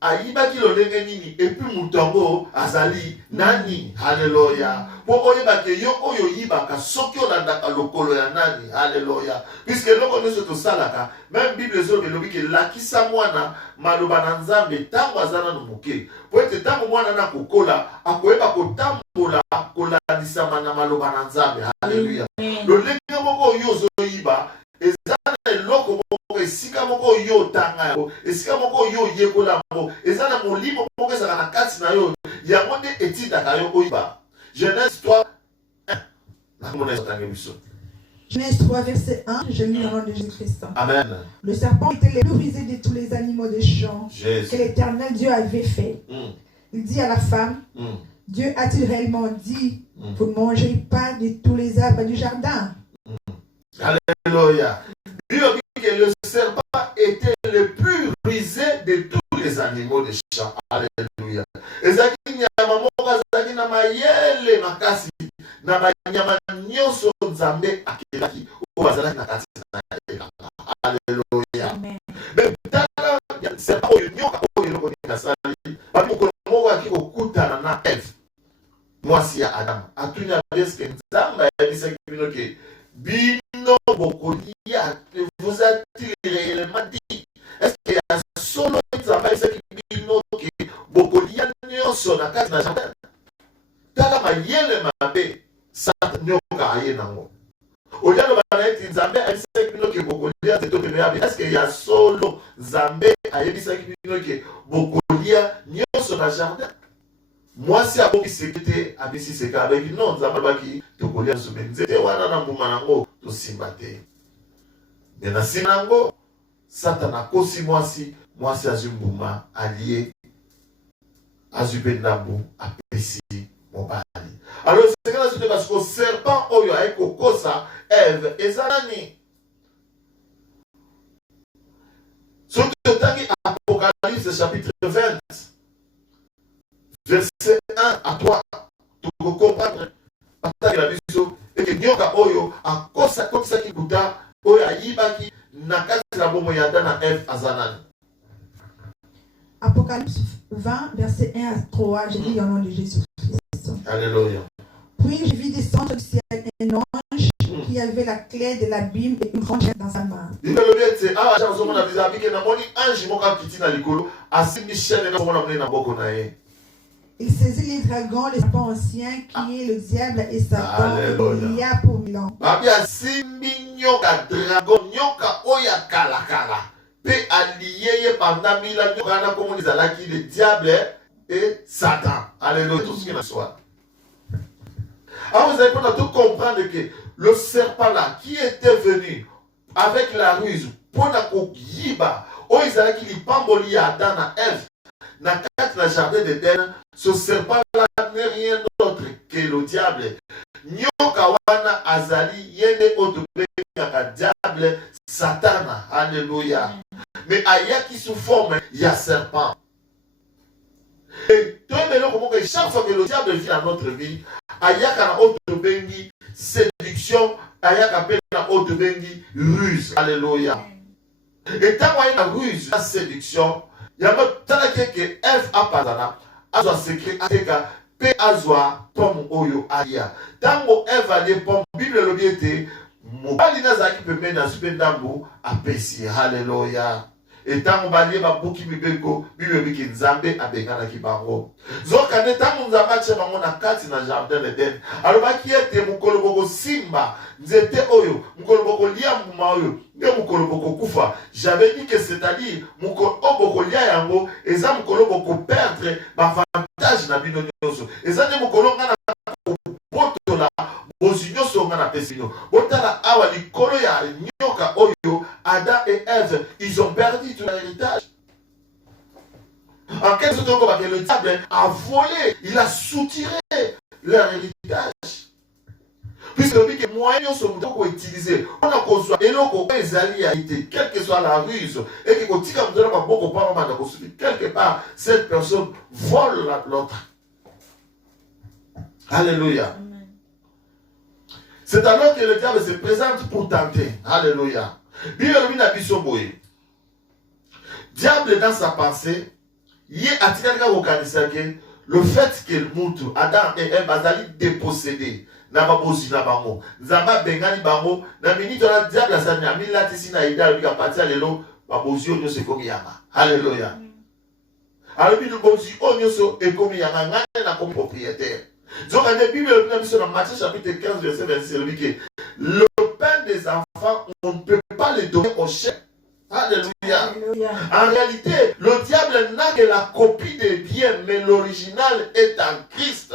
ayibaki lolenge nini epuis mutu yango azali nani. Alléluia. Po oyebake yo oyo yibaka soki olandaka lokolo ya nani. Alléluia. Puisque eloko nyonso tosalaka même bible ezobe elobi ke lakisa mwana maloba na nzambe ntango aza nano moke po ete ntango mwana na kokola akoyeba kotambola kolandisama na maloba na nzambe. Alléluia. Lolenge moko oyo ozoyiba eza na eloko moko esika moko oyo otanga yango esika moko oyo oyekola yango eza na molimo moko ezalaka na kati na yo yango nde etindaka yo oyiba. Genèse 3 Genèse 3 verset 1, je lis dans le nom de Jésus-Christ. Amen. Le serpent était le plus rusé de tous les animaux des champs que l'Éternel Dieu avait fait. Il dit à la femme, Dieu a-t-il réellement dit, vous ne mangez pas de tous les arbres du jardin? Alléluia. Dieu dit que le serpent était le plus rusé de tous les animaux des champs. Alléluia. Ezaki nyama moko azaki na mayele makasi na banyama nyonso nzambe akelaki oyo azalaki na kati na elanga. Alléluia. Mais tala serpent oyo nyoka oyo eloko nini asali babi mokolo moko aki kokutana na Eve mwasi ya Adamu atuni abeske nzambe ayebisaki bino ke bino bokolia. Vous a-t-il réellement dit? Est-ce que ya solo nzambe ayebisaki bino ke bokolia nyonso na kati na jardin? Tala mayele mabe satan nyoka aye nango olia loba na eti nzambe ayebisaki bino ke bokolia nzeto pene yabe. Est-ce que ya solo nzambe ayebisaki bino ke bokolia nyonso na jardin? Mwasi abokiseki te abisiseka abeki non nzambe alobaki tokolia nyonso me nzete wana na mbuma nango tosimba te. Me na nsima nango satan akosi mwasi azwi mbuma alie azwi mpe ndambu apesi mobali. Alors c'est là que parce que serpent oyo aye kokosa Eve eza nani? Soki totangi Apocalypse chapitre 20 verset 1 à 3 to comprendre ataki la biso eke nyoka oyo akosa kokisaki kuta oyo ayibaki na kati na bomo ya Adam na Eve aza nani? Apocalypse 20 verset 1 à 3, je lis au nom de Jésus-Christ. Alléluia. Puis je vis descendre du ciel un ange qui avait la clé de l'abîme et une grande chaîne dans sa main. Il saisit les dragons, les serpents anciens, qui est le diable et Satan, et il y a pour 1000 ans. Pe allié pendant 1000 ans, comme on dit, le diable et Satan. Alléluia, tout ce qui est soit. Alors vous allez tout comprendre que le serpent là, qui était venu avec la ruse, pour la yiba, où ils allaient qu'il pamboli à Adam à Ève, dans le jardin d'Éden, ce serpent là n'est rien d'autre que le diable. Nyoka wana azali yende otobeka diable Satana. Alléluia. Mais ayaki sous forme il y a serpent. Et toi maintenant comment que chaque fois que le diable vient dans notre vie, ayaka na otobengi séduction, ayaka pe na otobengi ruse. Alléluia. Et tant qu'il y a la ruse, la séduction, il y a tant que Ève a pas azwa secret ateka pe azwa pomme oyo aya. Tango Ève a les pommes, Bible le biete, mobali nazaki pembe na supendambo apesi. Alléluia. Et tango balie babuki bibeko, Bible biki nzambe abengana ki bango. Zoka ne tango nzamba tche bango na kati na jardin d'Eden. Alobaki ete mukolo boko simba, nzete oyo, mukolo boko lia mbuma oyo, nde mukolo boko kufa. J'avais dit que c'est-à-dire mukolo boko lia yango, eza mukolo boko perdre ba avantage na bino nyonso. Eza ne mukolo ngana botola bozinyo songa na pesino. Botala awa likolo ya nyoka oyo, Adam et Ève, ils ont perdu tout l'héritage. En quelque sorte, le diable a volé, il a soutiré leur héritage. Puisque les moyens sont utilisés, on a construit et l'on a été, quelle que soit la ruse, et que quelque part, cette personne vole l'autre. Alléluia. C'est alors que le diable se présente pour tenter. Alléluia. Diable dans sa pensée, il a le fait que Adam et Ève bazali dépossédés. Nababosi na bango. Nzamba bengani bango. Na minute la diable a sani amila tisina ida lui a parti à l'élo. Babosi onyo se komi yama. Alléluia. Alors nous bosi onyo so e komi yama ngane na comme propriétaire. Donc dans la Bible nous avons dans Matthieu chapitre 15 verset 26 il dit que le pain des enfants on ne peut pas le donner aux chiens. Alléluia. En réalité, le diable n'a que la copie des biens, mais l'original est en Christ.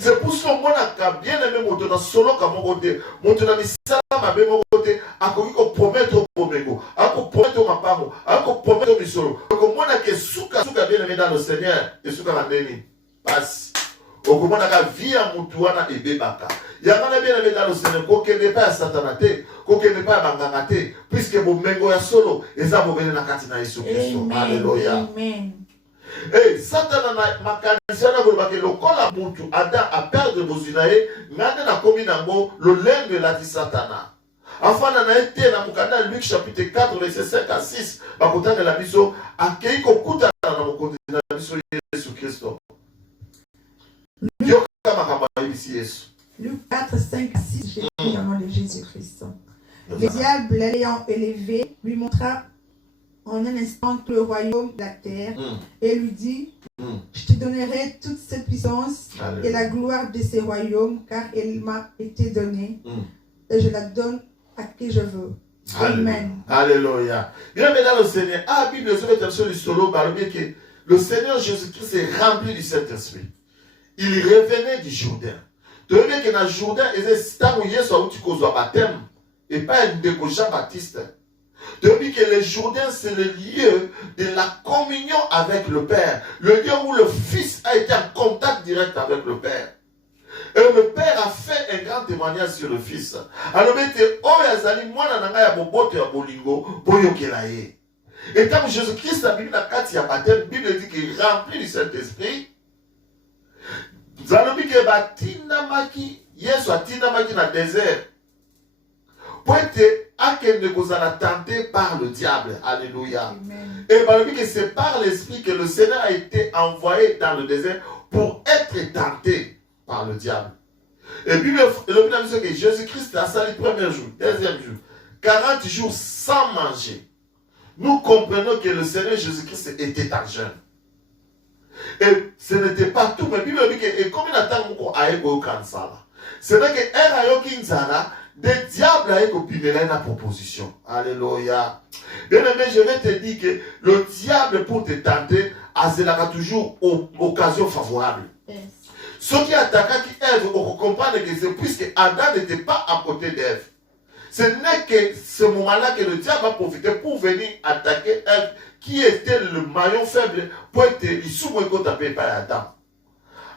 C'est pour ça que moi, je bien aimé mon temps solo comme mon côté. Mon temps mis ça ma bien mon côté. À quoi qu'on promettre au mégo, à quoi promettre ma parole, à quoi promettre au solo. Donc moi, je suis souka bien aimé dans le Seigneur et souka la béni. Passe. Donc moi, je vis à mon touana et bébaka. Il y a un bien aimé dans le Seigneur. Qu'on ne pas à Satanate. Qu'on ne pas à Bangangate. Puisque mon mengo est solo. Et ça, vous venez dans la katina Jésus Christ. Alléluia. Amen. Et Satan a mécanisé le col à Moutou. Adam a perdu vos inaïe. N'a pas commis le lin de la dit Satana. Enfin, on a été dans mon canal Luc chapitre 4, verset 5 à 6. Bakotan de la mission. À Keiko Kuta dans mon côté de la mission Jésus Christ. Luc 4, 5 à 6, j'ai pris au nom de Jésus-Christ. Le diable, l'ayant élevé, lui montra en un instant tout le royaume de la terre et lui dit, je te donnerai toute cette puissance et la gloire de ces royaumes, car elle m'a été donnée et je la donne à qui je veux. Amen. Alléluia. Bien maintenant le Seigneur, Bible, le Seigneur Jésus-Christ est rempli du Saint-Esprit. Il revenait du Jourdain. Tu veux que dans le Jourdain, il y a un où il y a un baptême et pas un déco Jean-Baptiste. Tu veux que le Jourdain, c'est le lieu de la communion avec le Père. Le lieu où le Fils a été en contact direct avec le Père. Et le Père a fait un grand témoignage sur le Fils. Alors, et quand Jésus-Christ a mis la carte, il y a baptême, la Bible dit qu'il est rempli du Saint-Esprit. Zalobi ke batindamaki Yesu atindamaki na désert pour être akende kozala tenté par le diable. Alléluia. Et balobi que c'est par l'esprit que le Seigneur a été envoyé dans le désert pour être tenté par le diable. Et puis le Bible dit que Jésus-Christ a sali premier jour, deuxième jour, 40 jours sans manger. Nous comprenons que le Seigneur Jésus-Christ était en jeûne. Et ce n'était pas tout, mais Bible dit que et comme il attend beaucoup à ego kansala. C'est vrai que erayo kinzala des diables a copiner la proposition. Alléluia. Bien aimé, je vais te dire que le diable pour te tenter a toujours occasion favorable. Ceux qui attaquent Ève, on comprend que c'est puisque Adam n'était pas à côté d'Ève. Ce n'est que ce moment-là que le diable a profité pour venir attaquer Ève, qui était le maillon faible pour être sous-moïko tapé par Adam.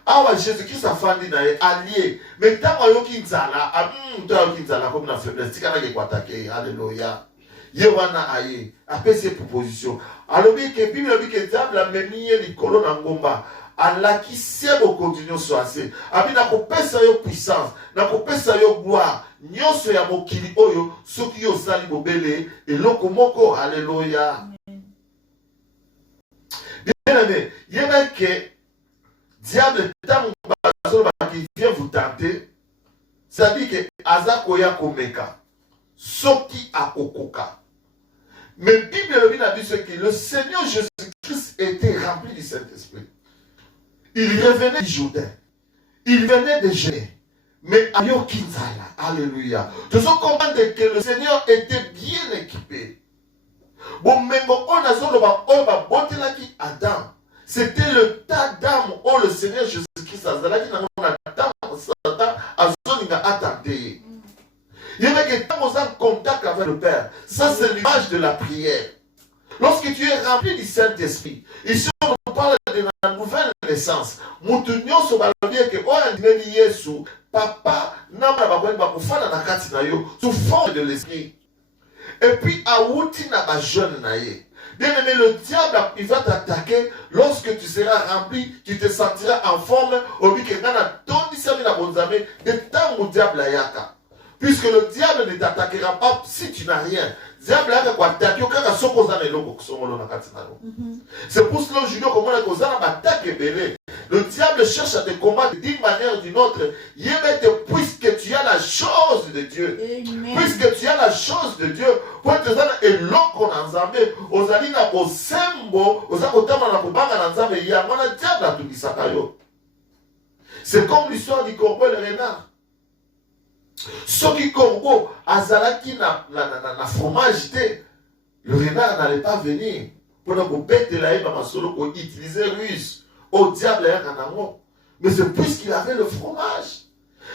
Alors Jésus-Christ a fait allié. Mais tant qu'il y a comme la faiblesse, il y a qui attaquer. Alléluia. Yewana aye. Après ces propositions. Alors, que Bible dit que le diable a mis les colonnes en gomba. Allah qui sait au continuer sur assez. Abi na kopesa yo puissance, na kopesa yo gloire. Nyonso ya mokili oyo, soki yo sali bobele, et loko moko, alléluia. Bien aimé, il y a que diable qui vient vous tenter, ça dit que azakoya komeka, soki akokoka. Mais Bible a dit que le Seigneur Jésus-Christ était rempli du Saint-Esprit. Il revenait du Jourdain. Il venait de jeûner. Mais Ayo Kinzala, alléluia. Nous devons comprendre que le Seigneur était bien équipé. Bon, mais on a dit Adam. C'était le tas d'âme où le Seigneur Jésus-Christ a attendu. Il y avait que temps en contact avec le Père. Ça, c'est l'image de la prière. Lorsque tu es rempli du Saint-Esprit, ici on de la nouvelle naissance. Moutounyo so balobie que oya ndeli Yesu, papa nama bakwengi bakufana na kati na yo, sous forme de l'esprit. Et puis awuti na ba jeune na ye. Bien aimé, le diable, il va t'attaquer lorsque tu seras rempli, tu te sentiras en forme, au but que gana tondi sami na bonzame, de temps où diable ayaka. Puisque le diable ne t'attaquera pas si tu n'as rien. Diable ayaka kwa attaquer, kaka soko zane loko kusongolo na katinaro. C'est pour cela aujourd'hui comment on a causé la attaque belé. Le diable cherche à te combattre d'une manière ou d'une autre. Puisque tu as la chose de Dieu. Amen. Puisque tu as la chose de Dieu. Pour te dire et l'autre en Zambé, aux alina au sembo, aux akotama na kubanga na Zambé, il y a un diable à tout disakayo. C'est comme l'histoire du corbeau et le renard. Ce qui corbeau, azalaki na fromage, le renard n'allait pas venir. Pendant qu'on pète la haie, qu'on utilisait ruse. Au diable, mais c'est puisqu'il avait le fromage.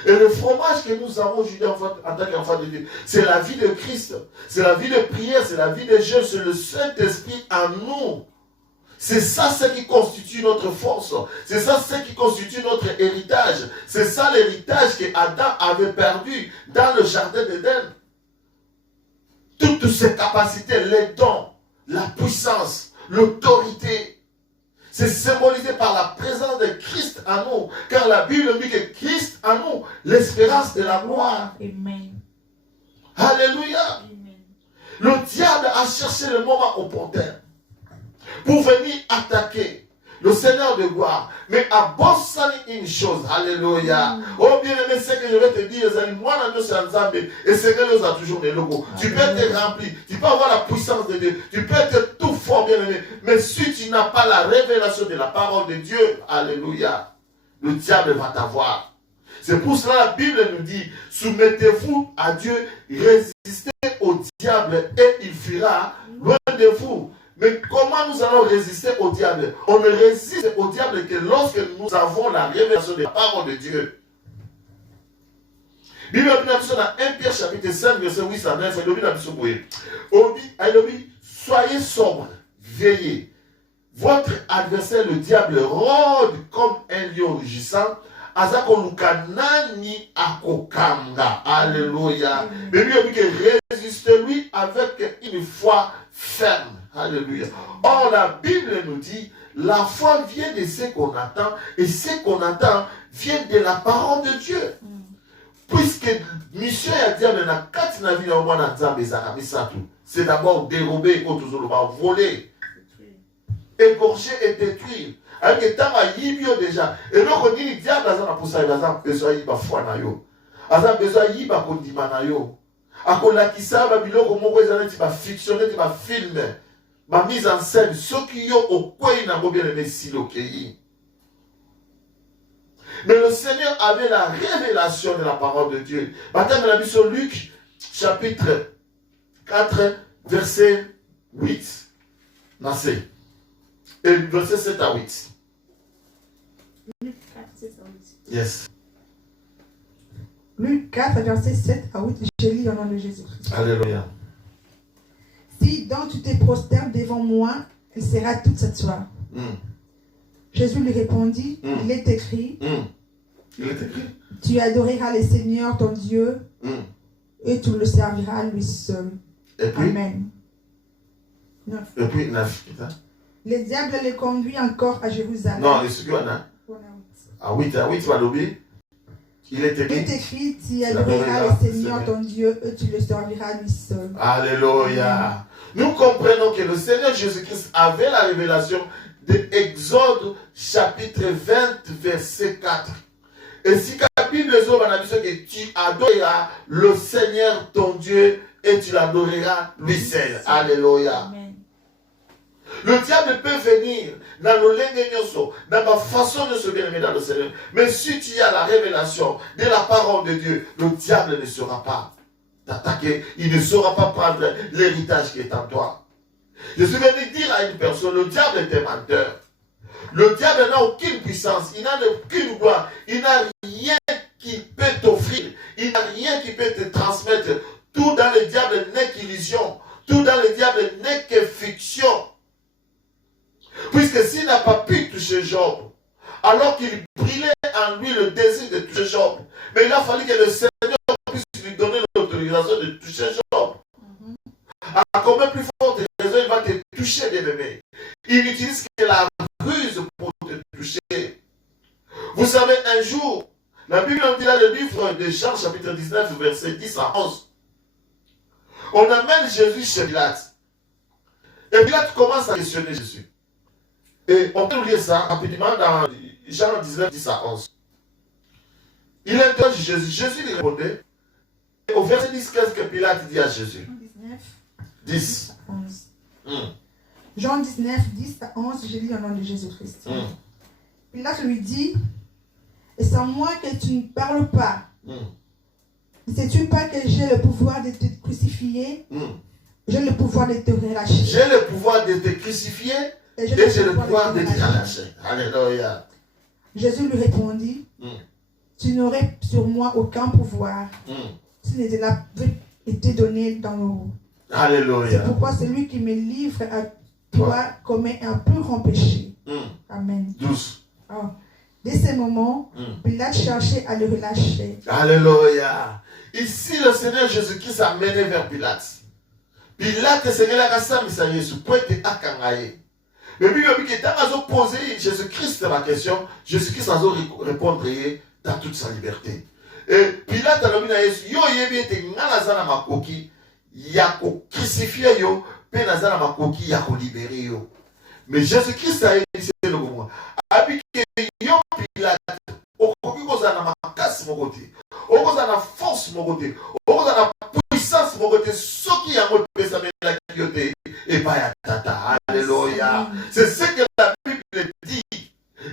Et le fromage que nous avons aujourd'hui en tant qu'enfant de Dieu, c'est la vie de Christ. C'est la vie de prière, c'est la vie de jeûne, c'est le Saint-Esprit en nous. C'est ça ce qui constitue notre force. C'est ça ce qui constitue notre héritage. C'est ça l'héritage que Adam avait perdu dans le jardin d'Éden. Toutes ces capacités, les dons, la puissance, l'autorité, c'est symbolisé par la présence de Christ en nous. Car la Bible dit que Christ en nous, l'espérance de la gloire. Amen. Alléluia. Amen. Le diable a cherché le moment opportun pour venir attaquer le Seigneur de gloire. Mais à Bossani une chose. Alléluia. Oh bien aimé, c'est que je vais te dire, moi, et c'est que nous a toujours des logos. Tu peux être rempli, tu peux avoir la puissance de Dieu, tu peux être tout fort, bien aimé. Mais si tu n'as pas la révélation de la parole de Dieu, alléluia, le diable va t'avoir. C'est pour cela la Bible nous dit, soumettez-vous à Dieu, résistez au diable et il fuira loin de vous. Mais comment nous allons résister au diable? On ne résiste au diable que lorsque nous avons la révélation de la parole de Dieu. Bible dans 1 Pierre chapitre 5 verset 8 à 9, soyez sobres, veillez. Votre adversaire le diable rôde comme un lion rugissant. Alléluia. Mais lui a dit que résiste-lui avec une foi ferme. Alléluia. Or, la Bible nous dit, la foi vient de ce qu'on attend, et ce qu'on attend vient de la parole de Dieu. Puisque mission ya diable na kati na vie na mwana nzambe ezaka misatu. C'est d'abord dérober, voler, égorger et détruire. Avec tant à yibio déjà. Et donc on dit le diable a besoin de besoin yiba foi na yo. A besoin yiba kondima na yo. Akolakisa ba biloko moko ezana ti ba fictionner ti ba filmer. Ma mise en scène, ceux qui ont au coin n'a pas bien aimé Silokéi. Mais le Seigneur avait la révélation de la parole de Dieu. Maintenant, la mission Luc, chapitre 4, verset 8. Nassé. Et verset 7 à 8. Luc 4, 7 à 8. Yes. Luc 4, verset 7 à 8. Je lis au nom de Jésus-Christ. Alléluia. Si donc tu te prosternes devant moi, il sera toute cette soirée. Jésus lui répondit, il est écrit, il est écrit, tu adoreras le Seigneur ton Dieu et tu le serviras lui seul. Et puis, Amen. 9. Et puis 9. Le diable le conduit encore à Jérusalem. Non, les secondes, hein? À 8, il est écrit, tu adoreras le Seigneur ton Dieu et tu le serviras lui seul. Alléluia. Nous comprenons que le Seigneur Jésus-Christ avait la révélation de Exode chapitre 20 verset 4. Et si la Bible dit que tu adoreras le Seigneur ton Dieu et tu l'adoreras lui seul. Alléluia. Amen. Le diable peut venir dans le lengenyoso, dans ma façon de se bien-aimer dans le Seigneur. Mais si tu as la révélation de la parole de Dieu, le diable ne sera pas t'attaquer. Il ne saura pas prendre l'héritage qui est en toi. Je suis venu dire à une personne, le diable est un menteur. Le diable n'a aucune puissance, il n'a aucune gloire, il n'a rien qui peut t'offrir, il n'a rien qui peut te transmettre. Tout dans le diable n'est qu'illusion, tout dans le diable n'est que fiction. Puisque s'il n'a pas pu toucher toucher Job. Alors qu'il brillait en lui le désir de toucher Job. Mais il a fallu que le Seigneur puisse lui donner l'autorisation de toucher Job. À combien plus forte raison il va te toucher, bien-aimé. Il n'utilise que la ruse pour te toucher. Vous savez, un jour, la Bible en dit là le livre de Jean, chapitre 19, verset 10 à 11. On amène Jésus chez Pilate. Et Pilate commence à questionner Jésus. Et on peut lire ça rapidement dans Jean 19, 10 à 11. Il interroge Jésus. Jésus lui répondait. Et au verset 10, qu'est-ce que Pilate dit à Jésus? 10. 11. Jean 19, 10 à 11, je lis au nom de Jésus-Christ. Pilate lui dit, et sans moi que tu ne parles pas. Ne sais-tu pas que j'ai le pouvoir de te crucifier? J'ai le pouvoir de te relâcher. J'ai le pouvoir de te crucifier et j'ai le pouvoir de te relâcher. Alléluia. Jésus lui répondit, tu n'aurais sur moi aucun pouvoir si ne te l'avait été donné dans le haut. Alléluia. C'est pourquoi celui qui me livre à toi commet un plus grand péché. Amen. 12. Oh. Dès ce moment, Pilate cherchait à le relâcher. Alléluia. Ici, le Seigneur Jésus-Christ a mené vers Pilate. Pilate, Seigneur, a ça, mais ça y est, ce point est à Kangaye. Mais puis, il a posé Jésus-Christ la question. Jésus-Christ a répondu dans toute sa liberté. Et Pilate a dit, yo, yebite, ngala ma koki, yako crucifié yo, pe nazana ma koki, yako libéré yo. Mais Jésus-Christ a dit, c'est le moment. Abike yo Pilate, okoki kozana makasi mon côté, okozana force mon côté, okozana puissance mon côté, ce qui a mon pesa la kiote et pas ya tata. Alléluia. C'est ce que la Bible dit.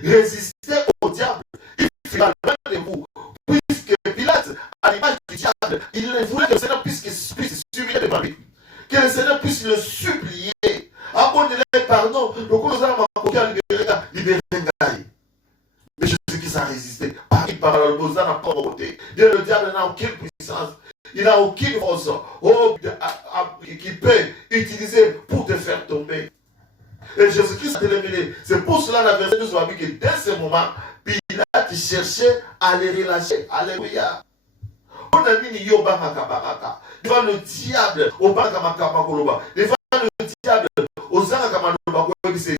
Résister au diable. Il fait mal de vous. Puisque Pilate, à l'image du diable, il voulait que le Seigneur puisse s'humilier devant lui. Que le Seigneur puisse le supplier. Abonnez-le, pardon. Le coup, nous allons libérer. Mais Jésus-Christ a résisté. Il parle aux âmes à pauvreté. Le diable n'a aucune puissance. Il n'a aucune force qui peut utiliser pour te faire tomber. Et Jésus-Christ a éliminé. C'est pour cela la verset 12 va dire que dès ce moment, Pilate cherchait à les relâcher. Alléluia. On a mis Yoba Makabaraka. Devant le diable, au Bakamakabakoloba. Devant le diable, au Zangakamaloba.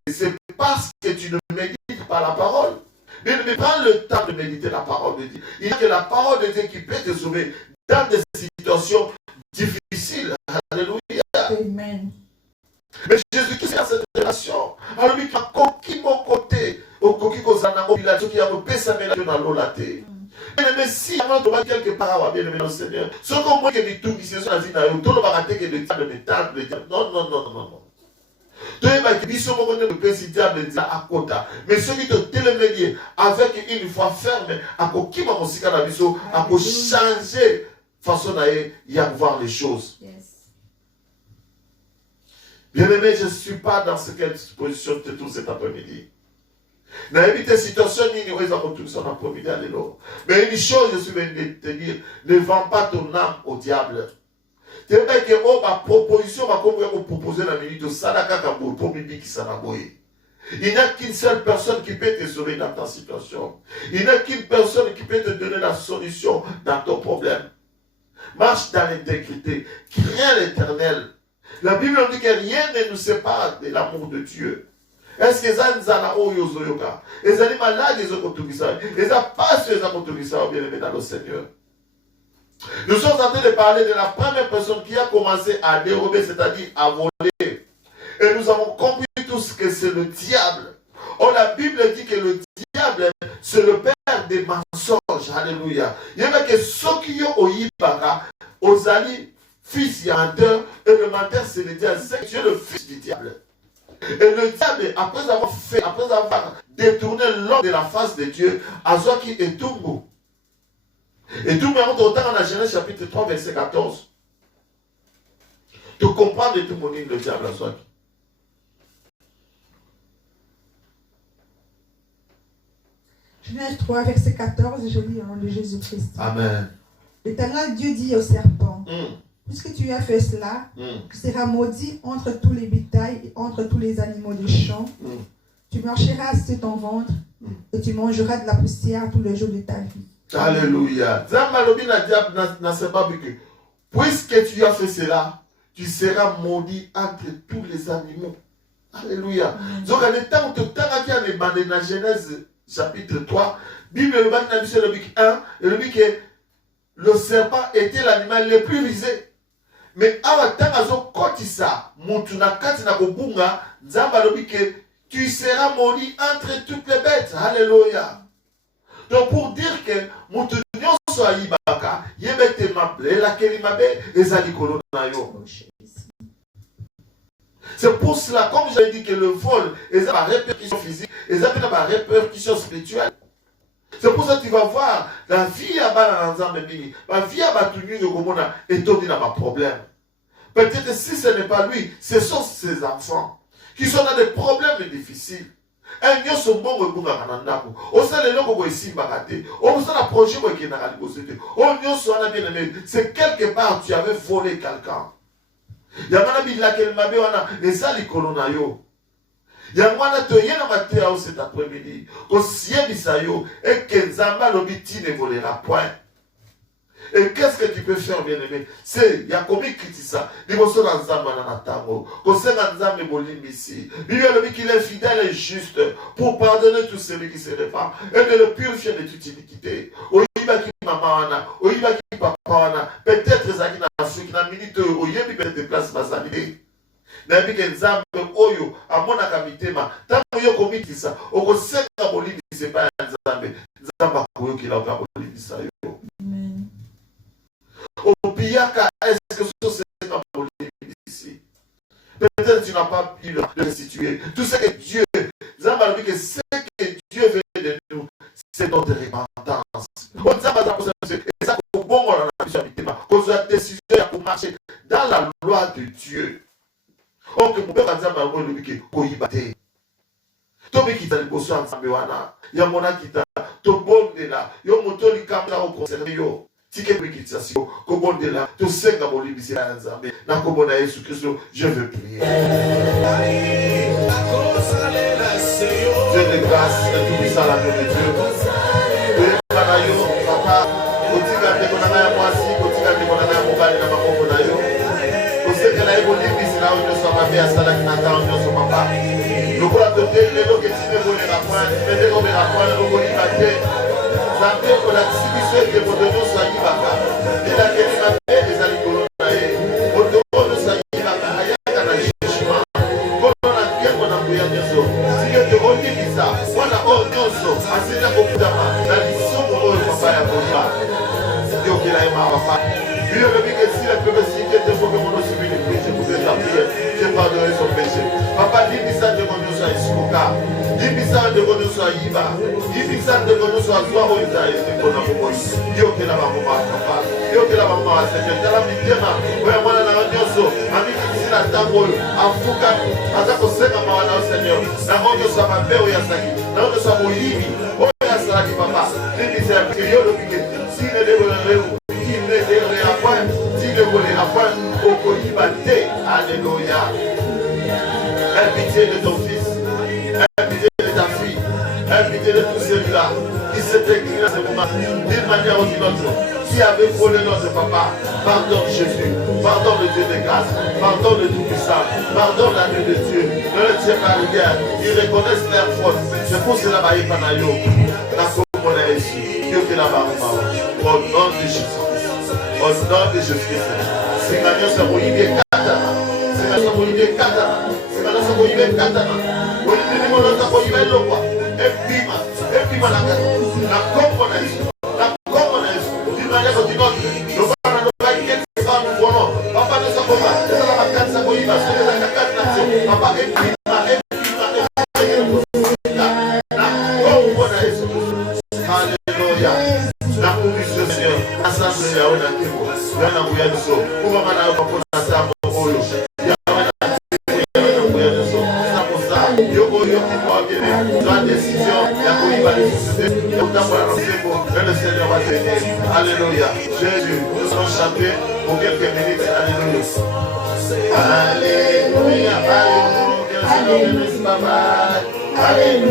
C'est parce que tu ne médites pas la parole. Mais prends le temps de méditer la parole de Dieu. Il y a que la parole de Dieu qui peut te sauver dans des situations difficiles. Alléluia. Amen. Mais Jésus-Christ a cette relation. Alors lui qui a conquis mon côté, au coquille kozana, au village qui a repé sa mélodie dans l'eau laté. Mais si avant de voir quelque part, bien aimé le Seigneur, ce qu'on voit que les tout qui se sont assis dans le tout le baraté que le diable de table, le diable. Non, non, non, non, non. Mais ceux qui te télémélier avec une foi ferme, à qui va musica la biso, à changer façon d'aller y avoir les choses. Bien aimé, je ne suis pas dans quelle position tu te trouves cet après-midi. Dans une situation, il n'y a pas de son après-midi, alléluia. Mais une chose, je suis venu te dire, ne vends pas ton âme au diable. Tu sais que ma proposition va proposer la minute de Sadaka Kabou pour Bibi qui s'anaboye. Il n'y a qu'une seule personne qui peut te sauver dans ta situation. Il n'y a qu'une personne qui peut te donner la solution dans ton problème. Marche dans l'intégrité. Crains l'Éternel. La Bible dit que rien ne nous sépare de l'amour de Dieu. Est-ce que les gens yozoyoka? Les animaux malades, les okotumisa. Les apasses, les okotumisa, bien aimé dans le Seigneur. Nous sommes en train de parler de la première personne qui a commencé à dérober, c'est-à-dire à voler. Et nous avons compris tous que c'est le diable. Or, la Bible dit que le diable, c'est le père des mensonges. Alléluia. Il y a que ceux qui ont Oyibara, Ozali, fils et menteur, et le menteur, c'est le diable. C'est Dieu, le fils du diable. Et le diable, après avoir détourné l'homme de la face de Dieu, Azoki et Tumbu. Et tout le monde autant dans la Genèse chapitre 3, verset 14. Tu comprends de tout mon le diable à soi. Genèse 3, verset 14, je lis au nom de Jésus-Christ. Amen. L'Éternel Dieu dit au serpent, puisque tu as fait cela, tu seras maudit entre tous les bétails et entre tous les animaux des champs. Tu marcheras sur ton ventre et tu mangeras de la poussière tous les jours de ta vie. Alléluia. Puisque tu as fait cela, tu seras maudit entre tous les animaux. Alléluia. Donc, en étant tout dans Genèse chapitre 3, Bible le 1, le dit que le serpent était l'animal le plus visé. Mais à tu seras maudit entre toutes les bêtes. Alléluia. Donc pour dire que c'est pour cela, comme j'avais dit, que le vol est une répercussion physique, et une répercussion spirituelle. C'est pour ça que tu vas voir la vie à bas dans la vie à bas et tout n'a pas de problème. Peut-être que si ce n'est pas lui, ce sont ses enfants qui sont dans des problèmes difficiles. Un yo so bongo bunga kanandako. O sa le loko ici bagate. O sa la projet ko ki na kalikosete. O nyo so na bien aimé. C'est quelque part tu avais volé quelqu'un. Yamana bi la kel mabe wana ezali kolona yo. Yamana to yena matea o cet après-midi. Ko sie bisayo et que Nzamba lobiti ne volera point. Et qu'est-ce que tu peux faire, bien-aimé? C'est, il y a combien qui dit ça? Il y a combien qui dit ça? Il qu'il est fidèle et juste pour pardonner tous ceux qui se répandent et de le purifier de toute iniquité. Peut-être ça qui n'a fait une minute, au yébi peut être place basalité. Nabi que Nzambe oyo amona kamitema tango yo komiti ça oko senga bolimi c'est pas Nzambe Nzamba koyo ki la ka bolimi ça yo. Au Biaka, est-ce que ce c'est comme ici? Peut-être que tu n'as pas pu le restituer. Tout ce que Dieu, Zamba dit que ce que Dieu veut de nous, c'est notre repentance. Et ça, au bon moment, on a pu habiter. Quand tu as décidé pour marcher dans la loi de Dieu. Donc, mon père a dit à ma mère, il dit que Koïbate. Tobi qui t'a dit que Nzambe wana, Yamona qui t'a, to bon de là, yo moto li kamera au conservé yo. Si quelqu'un qui t'a dit, comment de là, tout ce que vous avez dit, je veux prier. Dieu de grâce, et tout ça, la gloire de Dieu. Papa, Zambé pour la distribution de vos dons soit yibaka. Et la kelima les alikolo nae. Vos dons soit yibaka. Ayaka na jugement. Kono na bien kona kuya nyoso. Sige te oni bisa. Wana o nyoso. Asina kokudama. Na lisomo o papa ya koba. Dio kila ema papa. Lui le dit que si la peuple si que te faut que mon aussi vient prier pour la prière. Je pardonne son péché. Papa dit ça de mon nyoso isuka. Ibisa de kono so yiba. Ibisa de kono so azwa o izaye de kono ko. Yo ke la mama papa. Yo ke la mama Seigneur. Tala mitema. Oya mwana na nyoso. Ami kisina tango afuka azako sema mwana Seigneur. Na ngojo sa mabeo ya saki. Na ngojo sa moyibi. Oya saki papa. Ibisa que yo le pique. Si ne debo le il ne debo le afin. Si ne voulait afin au koyibate. Alléluia. Aie pitié de ton fils. Invitez de tous ceux-là qui s'étaient écrits dans ce moment, d'une manière ou d'une autre, qui avaient volé notre papa. Pardonne Jésus, pardonne le Dieu de grâce, pardonne le Tout-Puissant, pardonne l'année de Dieu. Ne le tiens pas rigueur, ils reconnaissent leur faute. C'est pour cela que je panayo, Dieu qui l'a au nom de Jésus-Christ. Au nom de Jésus-Christ. C'est quand nous sommes libérés katana. C'est quand nous sommes libérés katana. C'est quand nous sommes libérés katana. Epima na kombo na Yesu. Na kombo na Yesu. D'une manière ou d'une autre. Nous allons nous faire quelque chose nous voulons. Papa nous sommes là. Nous allons faire quatre sabots. Il va se faire la quatre nations. Papa epima. Na kombo na Yesu. Alléluia. Na kumbiso Seigneur. Asante ya ona kimo. Yana muyanuso. Kuba mana yo papa na sabo oyo. La décision, le Seigneur va t'aider. Alléluia. Jésus, nous allons chanter pour quelques minutes. Alléluia. Alléluia. Alléluia. Alléluia. Alléluia.